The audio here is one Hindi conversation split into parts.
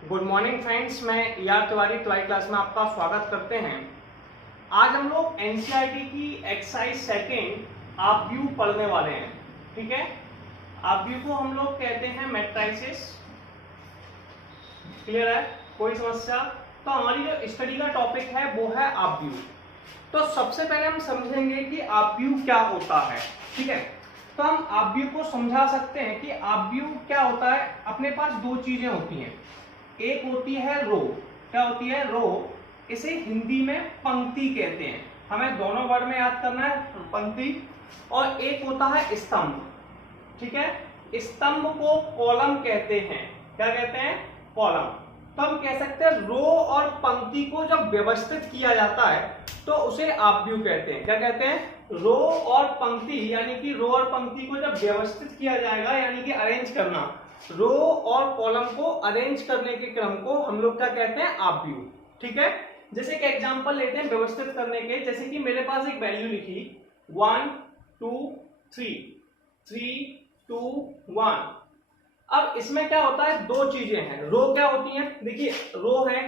गुड मॉर्निंग फ्रेंड्स, मैं तिवारी ट्वाई क्लास में आपका स्वागत करते हैं। आज हम लोग एनसीईआरटी की एक्सरसाइज सेकेंड आप व्यू पढ़ने वाले हैं। ठीक है, आप व्यू को हम लोग कहते हैं मैट्रिसेस। क्लियर है? कोई समस्या? तो हमारी जो स्टडी का टॉपिक है वो है आप व्यू। तो सबसे पहले हम समझेंगे कि आप व्यू क्या होता है। ठीक है, तो हम आप व्यू को समझा सकते हैं कि आप व्यू क्या होता है। अपने पास दो चीजें होती हैं, एक होती है रो। क्या होती है? रो। इसे हिंदी में पंक्ति कहते हैं। हमें दोनों वर्ड में याद करना है, पंक्ति। और एक होता है स्तंभ। ठीक है, स्तंभ को कॉलम कहते हैं। क्या कहते हैं? कॉलम। तो हम कह सकते हैं रो और पंक्ति को जब व्यवस्थित किया जाता है तो उसे आप व्यू कहते हैं। क्या कहते हैं? रो और पंक्ति, यानी कि रो और पंक्ति को जब व्यवस्थित किया जाएगा, यानी कि अरेंज करना, रो और कॉलम को अरेंज करने के क्रम को हम लोग क्या कहते हैं? आप व्यू। ठीक है, जैसे कि एग्जांपल लेते हैं व्यवस्थित करने के। जैसे कि मेरे पास एक वैल्यू लिखी 1 2 3 3 2 1। अब इसमें क्या होता है? दो चीजें हैं। रो क्या होती हैं? देखिए, रो है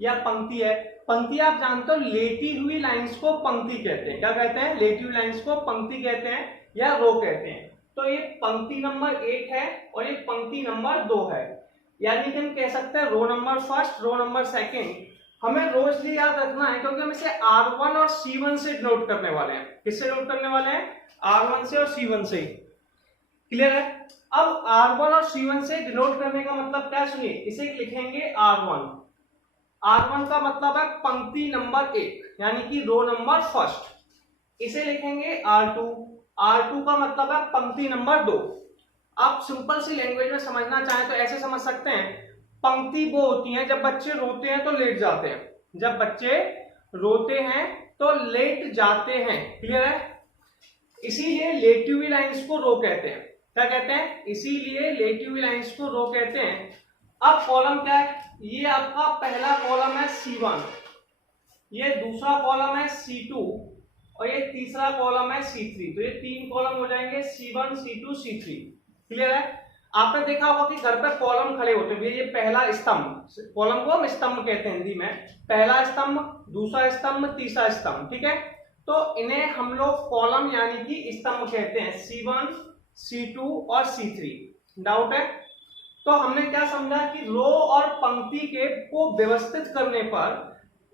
या पंक्ति है। पंक्ति आप जानते हो, लेटी हुई लाइंस को पंक्ति कहते हैं। क्या कहते हैं? लेटी हुई लाइंस को पंक्ति कहते हैं या रो कहते हैं। तो ये पंक्ति नंबर 1 है और ये पंक्ति नंबर 2 है। यानी कि हम कह सकते हैं row number first, row number second. हमें रो इसलिए याद रखना है क्योंकि हम इसे R1 और C1 से नोट करने वाले हैं। किससे नोट करने वाले हैं? R1 से और C1 से। क्लियर है? अब R1 और C1 से डिनोट करने का मतलब क्या? सुनिए, इसे लिखेंगे R1। R1 का मतलब है पंक्ति नंबर 1, यानी कि रो नंबर फर्स्ट। इसे लिखेंगे R2। R2 का मतलब है पंक्ति नंबर 2। आप सिंपल सी लैंग्वेज में समझना चाहें तो ऐसे समझ सकते हैं, पंक्ति वो होती है जब बच्चे रोते हैं तो लेट जाते हैं। जब बच्चे रोते हैं तो लेट जाते हैं। क्लियर है? इसीलिए लेटी हुई लाइंस को रो कहते हैं। क्या कहते हैं? इसीलिए लेटी हुई लाइंस को रो कहते हैं। अब कॉलम क्या है? ये आपका पहला कॉलम है C1, ये दूसरा कॉलम है C2 और ये तीसरा कॉलम है C3। तो ये तीन कॉलम हो जाएंगे C1 C2 C3। क्लियर है? आपने देखा होगा कि घर पे कॉलम खड़े होते हैं। ये पहला स्तंभ, कॉलम को हम स्तंभ कहते हैं हिंदी में। पहला स्तंभ, दूसरा स्तंभ, तीसरा स्तंभ। ठीक है, तो इन्हें हम लोग कॉलम यानी कि स्तंभ कहते हैं, C1 C2 और C3। डाउट है? तो हमने क्या समझा कि रो और पंक्ति के को व्यवस्थित करने पर,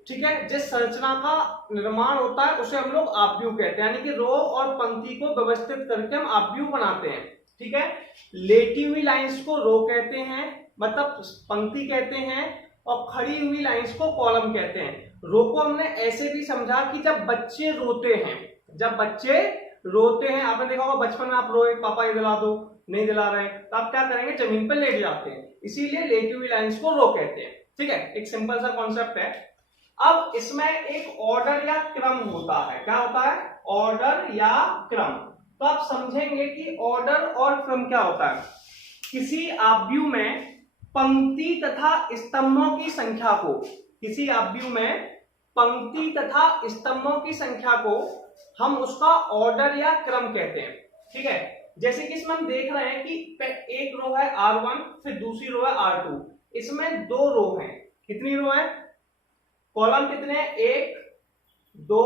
ठीक है, जिस संरचना का निर्माण होता है उसे हम लोग आप व्यू कहते हैं। यानी कि रो और पंक्ति को व्यवस्थित करके हम आप व्यू बनाते हैं। ठीक है, लेटी हुई लाइंस को रो कहते हैं, मतलब पंक्ति कहते हैं, और खड़ी हुई लाइंस को कॉलम कहते हैं। रो को हमने ऐसे भी समझा कि जब बच्चे रोते हैं, जब बच्चे रोते हैं, आपने देखा होगा बचपन में आप रोए, पापा ये दिला दो, नहीं दिला रहे, तो आप क्या करेंगे? जमीन पर लेट जाते हैं। इसीलिए लेटी हुई लाइंस को रो कहते हैं। ठीक है, एक सिंपल सा कॉन्सेप्ट है। अब इसमें एक ऑर्डर या क्रम होता है। क्या होता है? ऑर्डर या क्रम। तो आप समझेंगे कि ऑर्डर और क्रम क्या होता है। किसी आप व्यू में पंक्ति तथा स्तंभों की संख्या को, किसी आप व्यू में पंक्ति तथा स्तंभों की संख्या को हम उसका ऑर्डर या क्रम कहते हैं। ठीक है, जैसे कि इसमें हम देख रहे हैं कि एक रो है R1, फिर दूसरी रो है R2। इसमें दो रो हैं। कितनी रो है? कॉलम कितने हैं? 1 2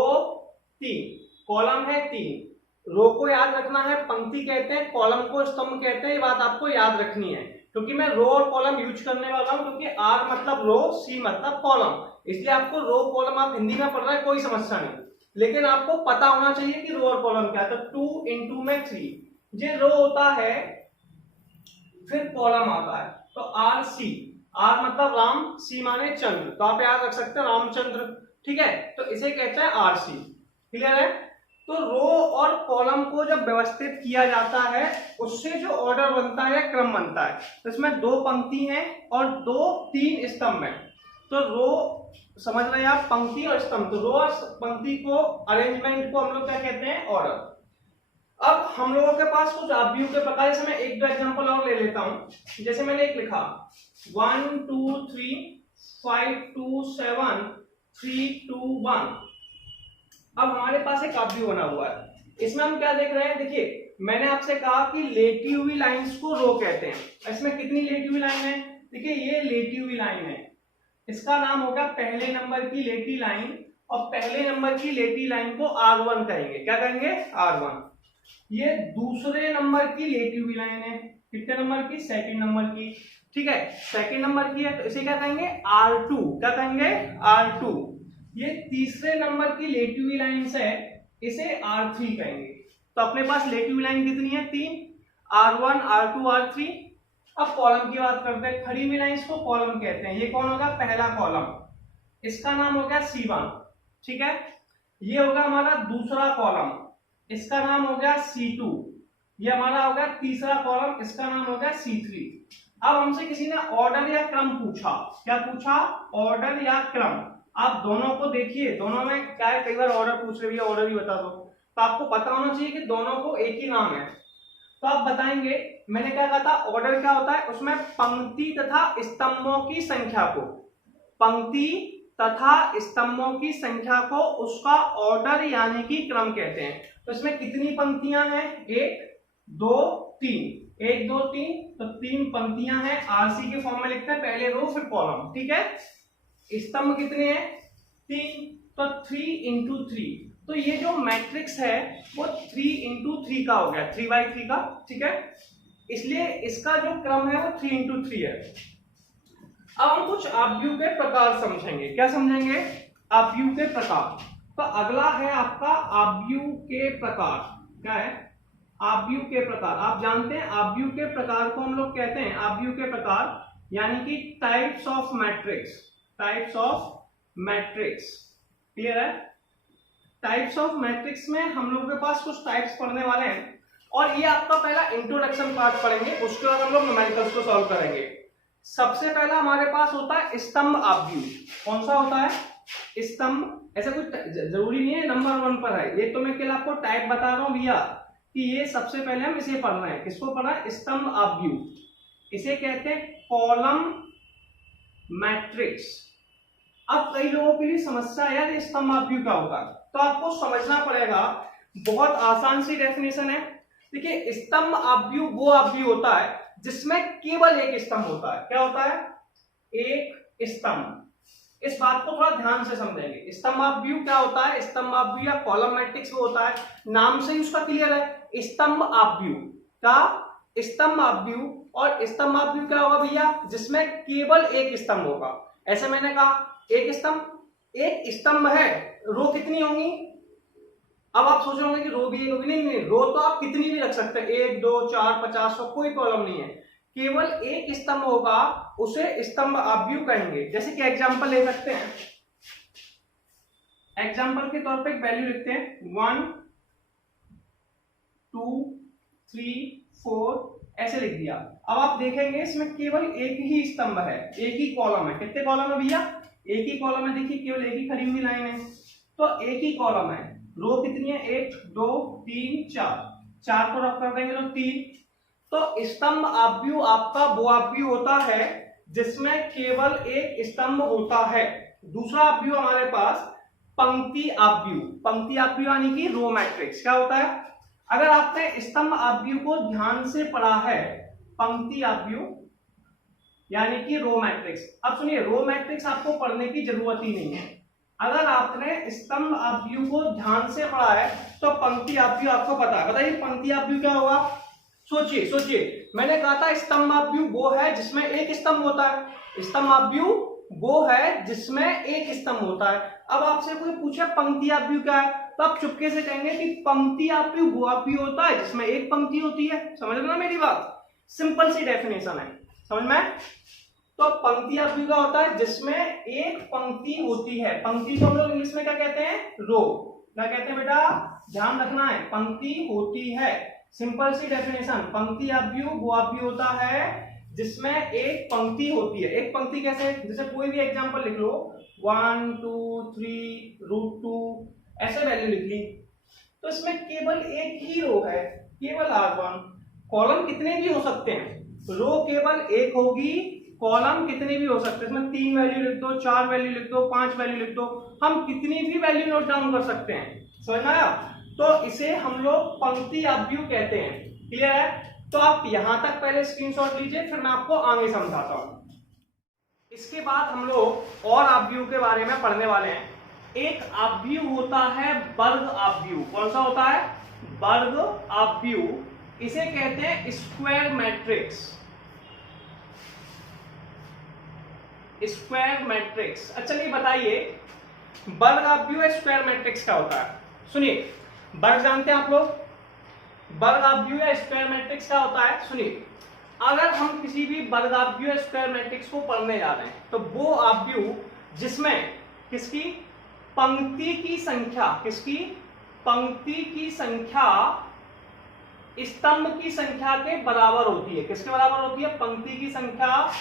3। कॉलम है 3। रो को याद रखना है पंक्ति कहते हैं, कॉलम को स्तंभ कहते हैं। ये बात आपको याद रखनी है क्योंकि मैं रो और कॉलम यूज करने वाला हूं, क्योंकि R मतलब रो, C मतलब कॉलम। इसलिए आपको रो कॉलम आप हिंदी में पढ़ रहे हैं, कोई समस्या नहीं, लेकिन आपको पता होना चाहिए कि रो और कॉलम क्या है। तो 2 × में 3 ये रो होता है, फिर कॉलम आता है। तो RC, R मतलब राम, C माने चंद्र, तो आप याद रख सकते हैं रामचंद्र। ठीक है, तो इसे कहते हैं RC। क्लियर है? तो रो और कॉलम को जब व्यवस्थित किया जाता है उससे जो ऑर्डर बनता है, क्रम बनता है। तो इसमें दो पंक्ति हैं और 3 स्तंभ हैं। तो रो समझ रहे हैं आप, पंक्ति और स्तंभ। तो रो और पंक्ति को, अरेंजमेंट को हम लोग क्या कहते हैं? ऑर्डर। अब हम लोगों के पास कुछ आप व्यू के प्रकार, जैसे मैं एक दो एग्जांपल और ले लेता हूं। जैसे मैंने एक लिखा 1 2 3 5 2 7 3 2 1। अब हमारे पास एक आप व्यू बना हुआ है। इसमें हम क्या देख रहे हैं? देखिए, मैंने आपसे कहा कि लेटी हुई लाइंस को रो कहते हैं। इसमें कितनी लेटी हुई लाइन है? देखिए ये लेटी हुई लाइन है, इसका नाम होगा पहले नंबर की लेटी लाइन, और पहले नंबर की लेटी लाइन को R1 कहेंगे। क्या कहेंगे? R1। ये दूसरे नंबर की लेटी हुई लाइन है, कितने नंबर की? सेकंड नंबर की। ठीक है, सेकंड नंबर की है तो इसे क्या कहेंगे? R2। क्या कहेंगे? R2। ये तीसरे नंबर की लेटी हुई लाइन है, इसे R3 कहेंगे। तो अपने पास लेटी हुई लाइन कितनी है? 3, R1, R2, R3। अब कॉलम की बात करते हैं, खड़ी हुई लाइंस को कॉलम कहते हैं। ये कौन होगा? पहला कॉलम, इसका नाम हो गया C1। ठीक है, ये होगा हमारा दूसरा कॉलम, इसका नाम हो गया C2। ये हमारा हो गया तीसरा कॉलम, इसका नाम हो गया C3। अब हमसे किसी ने ऑर्डर या क्रम पूछा, क्या पूछा? ऑर्डर या क्रम। आप दोनों को देखिए, दोनों में क्या है, कई बार ऑर्डर पूछ रहे, भैया ऑर्डर ही बता दो, तो आपको पता होना चाहिए कि दोनों को एक ही नाम है। तो आप बताएंगे, मैंने क्या कहा था, ऑर्डर क्या होता है? उसमें पंक्ति तथा स्तंभों की संख्या को, पंक्ति तथा स्तंभों की संख्या को उसका ऑर्डर यानी कि क्रम कहते हैं। तो इसमें कितनी पंक्तियां हैं? 1 2 3, 1 2 3, तो 3 पंक्तियां हैं। आरसी के फॉर्म में लिखते हैं, पहले रो फिर कॉलम। ठीक है, स्तंभ कितने हैं? 3, तो 3 into 3। तो ये जो मैट्रिक्स है वो 3 into 3 का हो गया, 3/3 का। ठीक है, इसलिए इसका जो क्रम है वो 3 into 3 है। अब हम कुछ आव्यूह के प्रकार समझेंगे। क्या समझेंगे? आव्यूह के प्रकार। तो अगला है आपका आव्यूह के प्रकार। क्या है? आव्यूह के प्रकार। आप जानते हैं आव्यूह के प्रकार को हम लोग कहते हैं, आव्यूह के प्रकार यानी कि types of matrix, types of matrix. Clear है? टाइप्स ऑफ मैट्रिक्स में हम लोगों के पास कुछ टाइप्स पढ़ने वाले हैं, और ये आपका पहला इंट्रोडक्शन पार्ट पढ़ेंगे, उसके बाद हम लोग न्यूमेरिकल्स को सॉल्व करेंगे। सबसे पहला हमारे पास होता है स्तंभ आव्यूह। कौन सा होता है? स्तंभ। ऐसा कुछ जरूरी नहीं है नंबर 1 पर है, ये तो मैं केवल आपको टाइप बता रहा हूं भैया, कि ये सबसे पहले हम इसे पढ़ रहे हैं। किसको पढ़ रहे हैं? स्तंभ आव्यूह। इसे कहते हैं कॉलम मैट्रिक्स। अब कई लोगों के लिए समस्या है, यार स्तंभ आव्यूह क्या होगा, तो आपको समझना पड़ेगा। बहुत आसान सी डेफिनेशन है। देखिए, स्तंभ आव्यूह वो आव्यूह होता है जिसमें केवल एक स्तंभ होता है। क्या होता है? एक स्तंभ। इस बात को थोड़ा ध्यान से समझेंगे। स्तंभ आव्यूह क्या होता है? स्तंभ आव्यूह या कॉलम मैट्रिक्स वो होता है, नाम से ही उसका क्लियर है, स्तंभ आव्यूह का। स्तंभ आव्यूह, और स्तंभ आव्यूह क्या होगा भैया? जिसमें केवल एक स्तंभ होगा। ऐसे मैंने कहा एक स्तंभ, एक स्तंभ है, रो कितनी होंगी? अब आप सोच रहे होंगे कि रो भी एक होगी। नहीं, रो तो आप कितनी भी रख सकते हैं, 1 2 4 50, तो कोई प्रॉब्लम नहीं है। केवल एक स्तंभ होगा, उसे स्तंभ आव्यूह कहेंगे। जैसे कि एग्जांपल ले सकते हैं, एग्जांपल के तौर पे एक वैल्यू लिखते हैं 1 2 3 4, ऐसे लिख दिया। अब आप देखेंगे इसमें केवल एक ही स्तंभ है, एक ही कॉलम है। कितने कॉलम है भैया? एक ही कॉलम है। देखिए, केवल एक ही खड़ी हुई लाइन है, तो एक ही कॉलम है। रो कितनी है? 1 2 3 4, 4 को रख कर देंगे तो 3। तो स्तंभ आव्यूह आपका वो आव्यूह होता है जिसमें केवल एक स्तंभ होता है। दूसरा आव्यूह हमारे पास पंक्ति आव्यूह। पंक्ति आव्यूह यानी कि रो मैट्रिक्स। क्या होता है? अगर आपने स्तंभ आव्यूह को ध्यान से पढ़ा है, पंक्ति आव्यूह यानी कि रो मैट्रिक्स। अब सुनिए, रो मैट्रिक्स आपको पढ़ने की जरूरत ही नहीं है। अगर आपने स्तंभ आव्यूह को ध्यान से पढ़ा है तो पंक्ति आव्यूह आपको पता है। बताइए पंक्ति आव्यूह क्या होगा? सोचिए सोचिए, मैंने कहा था स्तंभ आव्यूह वो है जिसमें एक स्तंभ होता है। स्तंभ आव्यूह वो है जिसमें एक स्तंभ होता है। अब आपसे कोई पूछे पंक्ति आव्यूह क्या है, तो आप चुपके से कहेंगे कि पंक्ति आव्यूह वो आव्यूह होता है जिसमें एक पंक्ति होती है। समझ लो ना मेरी बात, सिंपल सी डेफिनेशन है, समझ में। तो पंक्ति आव्यूह क्या होता है? जिसमें एक पंक्ति होती है। पंक्ति को हम लोग इंग्लिश में क्या कहते हैं? रो। क्या कहते हैं बेटा? ध्यान रखना है, पंक्ति होती है। सिंपल सी डेफिनेशन, पंक्ति आव्यूह वो आव्यूह होता है जिसमें एक पंक्ति होती है। एक पंक्ति कैसे? जैसे कोई भी एग्जांपल लिख लो, 1 2 3 √2, ऐसे वैल्यू लिख ली, तो इसमें केवल एक ही रो है, केवल R1। कॉलम कितने भी हो सकते हैं, रो केवल एक होगी, कॉलम कितने भी हो सकते हैं। इसमें 3 वैल्यू लिख दो, 4 वैल्यू लिख दो, 5 वैल्यू लिख दो, हम कितनी भी वैल्यू नोट डाउन कर सकते हैं। समझ में आया? तो इसे हम लोग पंक्ति आव्यूह कहते हैं। क्लियर है? तो आप यहां तक पहले स्क्रीनशॉट लीजिए, फिर मैं आपको आगे समझाता हूं। इसके बाद हम लोग और आव्यूह के बारे में पढ़ने वाले हैं। एक आव्यूह होता है वर्ग आव्यूह। कौन सा होता है? वर्ग आव्यूह। इसे कहते हैं स्क्वायर मैट्रिक्स। Square matrix. अच्छा चलिए बताइए, वर्ग आव्यूह स्क्वायर मैट्रिक्स क्या होता है? सुनिए, वर्ग जानते हैं आप लोग? वर्ग आव्यूह या स्क्वायर मैट्रिक्स क्या होता है? सुनिए, अगर हम किसी भी वर्ग आव्यूह स्क्वायर मैट्रिक्स को पढ़ने जा रहे हैं तो वो आव्यूह जिसमें किसकी पंक्ति की संख्या, किसकी पंक्ति की संख्या स्तंभ की संख्या के बराबर होती है। किसके बराबर होती है? पंक्ति की संख्या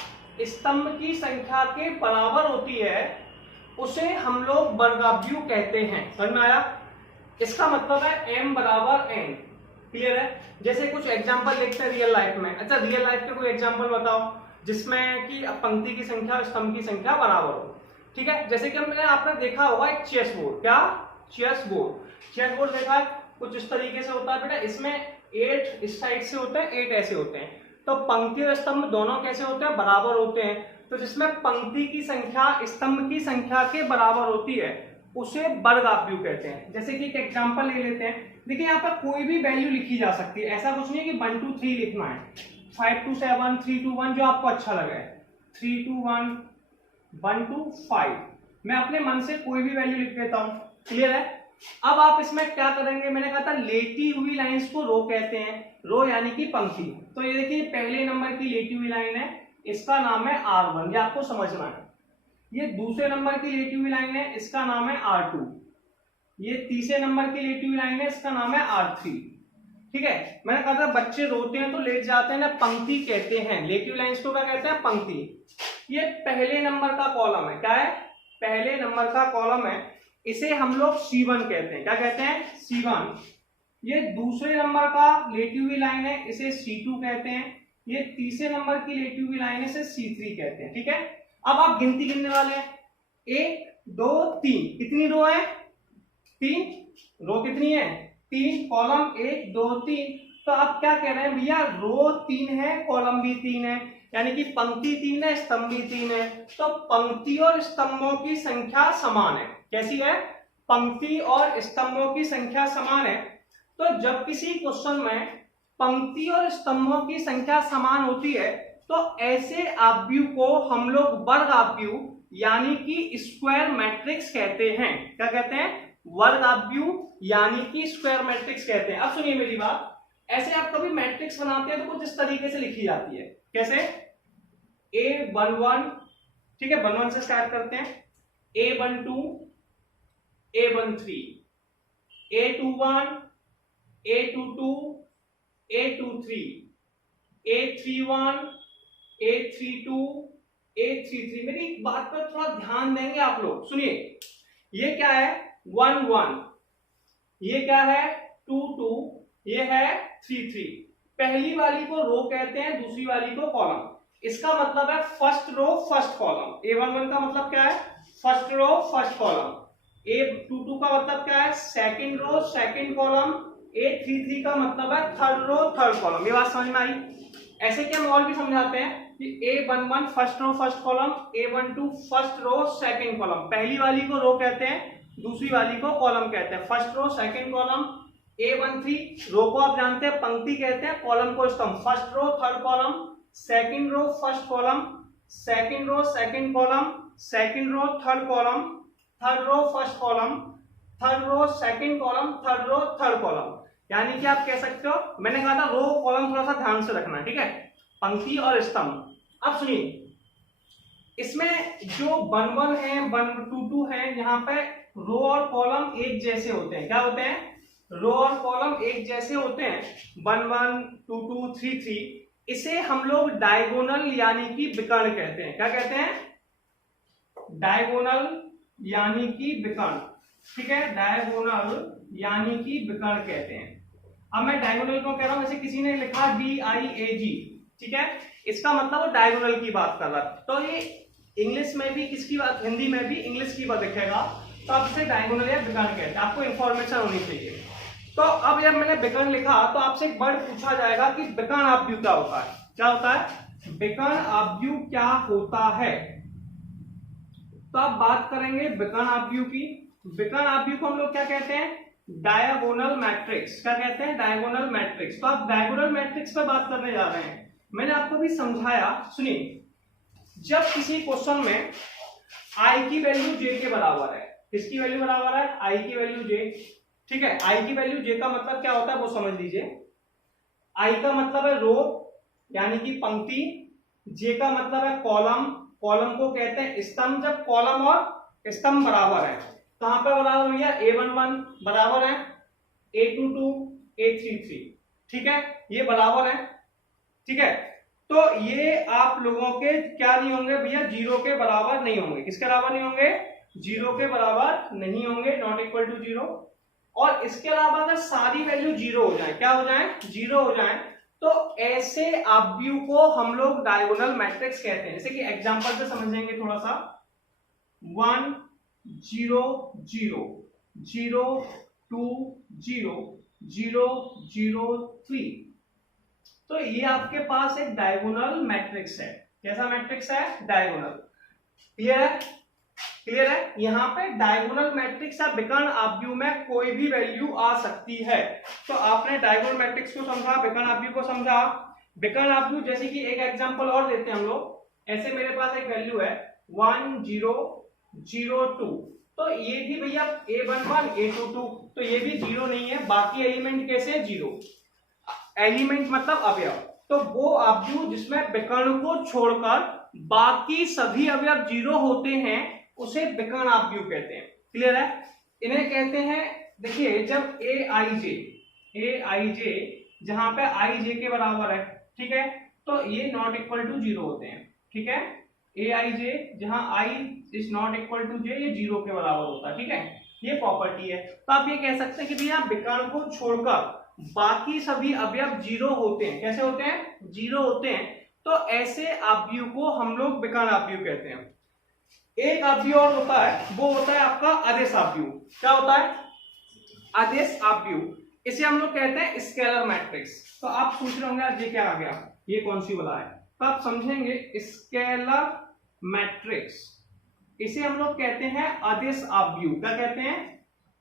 स्तंभ की संख्या के बराबर होती है, उसे हम लोग वर्गाव्यूह कहते हैं। समझ में आया? इसका मतलब है m बराबर n। क्लियर है? जैसे कुछ एग्जांपल लिखते हैं रियल लाइफ में। अच्छा, रियल लाइफ के कोई एग्जांपल बताओ जिसमें कि पंक्ति की संख्या और स्तंभ की संख्या बराबर हो। ठीक है, जैसे कि हमने आपने देखा होगा एक चेस बोर्ड। क्या? Chess board. चेस बोर्ड देखा है, कुछ इस तरीके से होता है बेटा। इसमें 8 इस साइड से होते हैं, 8 ऐसे होते हैं। तो पंक्ति और स्तंभ दोनों कैसे होते हैं? बराबर होते हैं। तो जिसमें पंक्ति की संख्या स्तंभ की संख्या के बराबर होती है उसे वर्गाव्यूह कहते हैं। जैसे कि एक एग्जांपल ले लेते हैं। देखिए यहाँ पर कोई भी वैल्यू लिखी जा सकती है। ऐसा कुछ नहीं है कि 1 2 3 लिखना है। 5 2 7, 3 2 1 जो आपको अच्छा लगे। 3 2 1, 1 2 5। मैं अपने मन से कोई भी वैल्यू लिख देता हूँ। क्लियर है? अब आप इसमें क्या करेंगे? मैंने कहा था लेटी हुई लाइंस को रो कहते हैं। रो यानी कि पंक्ति। तो ये देखिए पहले नंबर की लेटी हुई लाइन है, इसका नाम है R1। ये आपको समझना है। ये दूसरे नंबर की लेटी हुई लाइन है, इसका नाम है R2। ये तीसरे नंबर की लेटी हुई लाइन है, इसका नाम है R3। ठीक है, मैंने कहा था बच्चे रोते हैं तो लेट जाते हैं ना, पंक्ति कहते हैं। लेटी हुई लाइंस को क्या कहते हैं? पंक्ति। ये पहले नंबर का कॉलम है। क्या है? पहले नंबर का कॉलम है। इसे हम लोग C1 कहते हैं। क्या कहते हैं? C1। ये दूसरे नंबर का लेटी हुई लाइन है, इसे C2 कहते हैं। ये तीसरे नंबर की लेटी हुई लाइन है, इसे C3 कहते हैं। ठीक है, अब आप गिनती गिनने वाले हैं। 1 2 3। कितनी रो है? 3। रो कितनी है? 3। कॉलम 1 2 3। तो आप क्या कह रहे हैं भैया? रो 3 है, कॉलम भी 3 है, यानी कि पंक्ति 3 है, स्तंभ भी 3 है। तो पंक्ति और स्तंभों की संख्या समान है। कैसी है? पंक्ति और स्तंभों की संख्या समान है। तो जब किसी क्वेश्चन में पंक्ति और स्तंभों की संख्या समान होती है तो ऐसे आव्यूह को हम लोग वर्ग आव्यूह यानी कि स्क्वायर मैट्रिक्स कहते हैं। क्या कहते हैं? वर्ग आव्यूह यानी कि स्क्वायर मैट्रिक्स कहते हैं। अब सुनिए मेरी बात, ऐसे आप कभी मैट्रिक्स बनाते हैं तो कुछ इस तरीके से लिखी जाती है। कैसे? A11। ठीक है, 11 से स्टार्ट करते हैं। A12, A13, A21, A22, A23, A31, A32, A33। मेरी एक बात पर थोड़ा ध्यान देंगे आप लोग। सुनिए, ये क्या है? 1 1। ये क्या है? 2 2। ये है 3 3। पहली वाली को रो कहते हैं, दूसरी वाली को कॉलम। इसका मतलब है first row first column. A11 का मतलब क्या है? First row first column. A22 का मतलब क्या है? Second row second column. A33 का मतलब है थर्ड रो थर्ड कॉलम। ये बात समझ में आई? ऐसे कि हम और भी समझाते हैं कि A11 first row first column, A12 first row second column. पहली वाली को रो कहते हैं, दूसरी वाली को कॉलम कहते हैं। First row second column. A13 row को आप जानते हैं पंक्ति कहते हैं, कॉलम को स्तंभ। First row third column, second row first column, second row second column, second row third column, third row first column, third row second column, third row third column. यानी कि आप कह सकते हो, मैंने कहा था रो कॉलम थोड़ा सा ध्यान से रखना। ठीक है, पंक्ति और स्तंभ। अब सुनिए, इसमें जो 1 1 है 1 2 2 है, यहाँ पे रो और कॉलम एक जैसे होते हैं। क्या होते हैं? रो और कॉलम एक जैसे होते हैं। 1 1 2 2 3 3। इसे हम लोग डायगोनल यानी कि विकर्ण कहते हैं। क्या कहते हैं? डायगोनल यानी कि विकर्ण। ठीक है, डायगोनल यानी कि विकर्ण कहते हैं। अब मैं डायगोनल क्यों कह रहा हूं? जैसे किसी ने लिखा DIAG। ठीक है, इसका मतलब वो डायगोनल की बात कर रहा है। तो ये इंग्लिश में भी किसकी बात, हिंदी में भी इंग्लिश की बात लिखेगा तो आप इसे डायगोनल या विकर्ण कहते हैं। आपको इंफॉर्मेशन होनी चाहिए। तो अब जब मैंने विकर्ण लिखा तो आपसे एक वर्ड पूछा जाएगा कि विकर्ण आव्यूह क्या होता है? क्या होता है? विकर्ण आव्यूह क्या होता है? तो आप बात करेंगे विकर्ण आव्यूह की। विकर्ण आव्यूह को हम लोग क्या कहते हैं? Diagonal matrix. क्या कहते हैं? Diagonal matrix. तो आप डायगोनल मैट्रिक्स पर बात करने जा रहे हैं। मैंने आपको भी समझाया, सुनिए, जब किसी क्वेश्चन में आई की वैल्यू जे के बराबर है, किसकी वैल्यू बराबर है? आई की वैल्यू जे, ठीक है। आई की वैल्यू जे का मतलब क्या होता है वो समझ लीजिए। आई का मतलब है रो यानी कि पंक्ति, जे का मतलब है कॉलम, कॉलम को कहते हैं स्तंभ। जब कॉलम और स्तंभ बराबर है, कहां पर बराबर भैया? A11 बराबर है A22 A33, ठीक है, ये बराबर है, ठीक है। तो ये आप लोगों के क्या नहीं होंगे भैया? जीरो के बराबर नहीं होंगे। किसके बराबर नहीं होंगे? जीरो के बराबर नहीं होंगे, नॉट इक्वल टू जीरो। और इसके अलावा अगर सारी वैल्यू जीरो हो जाए, क्या हो जाए? जीरो हो जाए, तो ऐसे आव्यूह को हम लोग डायगोनल मैट्रिक्स कहते हैं। जैसे कि एग्जांपल से समझेंगे थोड़ा सा, 1 0 0 0 2 0 0 0 3। तो ये आपके पास एक डायगोनल मैट्रिक्स है। कैसा मैट्रिक्स है? डायगोनल। क्लियर है? क्लियर है? यहाँ पे डायगोनल मैट्रिक्स या विकर्ण आव्यूह में कोई भी वैल्यू आ सकती है। तो आपने डायगोनल मैट्रिक्स को समझा, विकर्ण आव्यूह को समझा। विकर्ण आव्यूह जैसे कि एक एग्जांपल और देते हैं हम लोग। ऐसे मेरे पास एक वैल्यू है 1 0 0 2, तो ये भी भैया A11 A22, तो ये भी जीरो नहीं है। बाकी एलिमेंट कैसे? जीरो। एलिमेंट मतलब अवयव। तो वो आव्यूह जिसमें विकर्ण को छोड़कर बाकी सभी अवयव जीरो होते हैं उसे विकर्ण आव्यूह कहते हैं। क्लियर है? इन्हें कहते हैं, देखिए, जब ए आई जे जहां पे आई जे के बराबर है, ठीक है, तो ये नॉट इक्वल टू जीरो होते हैं, ठीक है। ए आई जे जहां I is not equal to जे, ये जीरो के बराबर होता है, ठीक है। ये प्रॉपर्टी है। तो आप ये कह सकते हैं कि भैया विकर्ण को छोड़कर बाकी सभी अवयव जीरो होते हैं। कैसे होते हैं? जीरो होते हैं। तो ऐसे आव्यूह को हम लोग विकर्ण आव्यूह कहते हैं। एक आव्यूह और होता है, वो होता है आपका आदेश आव्यूह। क्या होता है? आदेश आव्यूह। इसे हम लोग कहते हैं स्केलर मैट्रिक्स। तो आप सोच रहे होंगे आज ये क्या आ गया, ये कौन सी वाला है? तो आप समझेंगे स्केलर मैट्रिक्स, इसे हम लोग कहते हैं आदेश आव्यूह। क्या कहते हैं?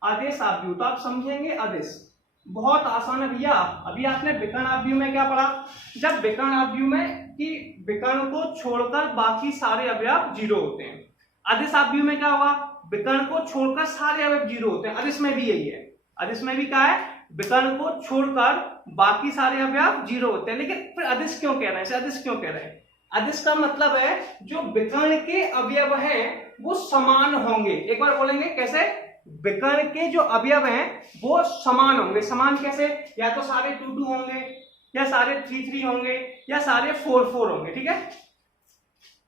आदेश आव्यूह। तो आप समझेंगे आदेश, बहुत आसान है भैया। अभी आपने विकर्ण आव्यूह में क्या पढ़ा? जब विकर्ण आव्यूह में कि विकर्ण को छोड़कर बाकी सारे अवयव जीरो होते हैं। आदेश आव्यूह में क्या होगा? विकर्ण को छोड़कर सारे अवयव जीरो होते हैं। आदेश में भी यही है। आदेश में भी क्या है? विकर्ण को छोड़कर बाकी सारे अवयव जीरो होते हैं। लेकिन फिर आदेश क्यों कह रहे हैं? इसे आदेश क्यों कह रहे हैं? आदेश का मतलब है जो विकर्ण के अवयव हैं वो समान होंगे। एक बार बोलेंगे कैसे? विकर्ण के जो अवयव हैं वो समान होंगे। समान कैसे? या तो सारे 2 2 होंगे, या सारे 3 3 होंगे, या सारे 4 4 होंगे, ठीक है।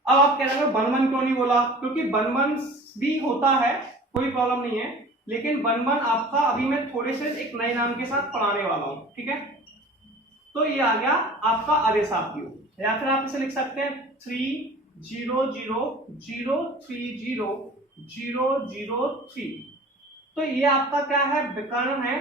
अब आप कह रहे हो 1 1 क्यों नहीं बोला? क्योंकि 1 1 भी होता है, कोई प्रॉब्लम नहीं है, लेकिन 1 1 आपका अभी मैं थोड़े से एक नए नाम के साथ पढ़ाने वाला हूं, ठीक है। तो ये आ गया आपका आदेश आव्यूह। या फिर आप इसे लिख सकते हैं 3 0 0 0 3 0 0 0 3। तो ये आपका क्या है? विकर्ण है।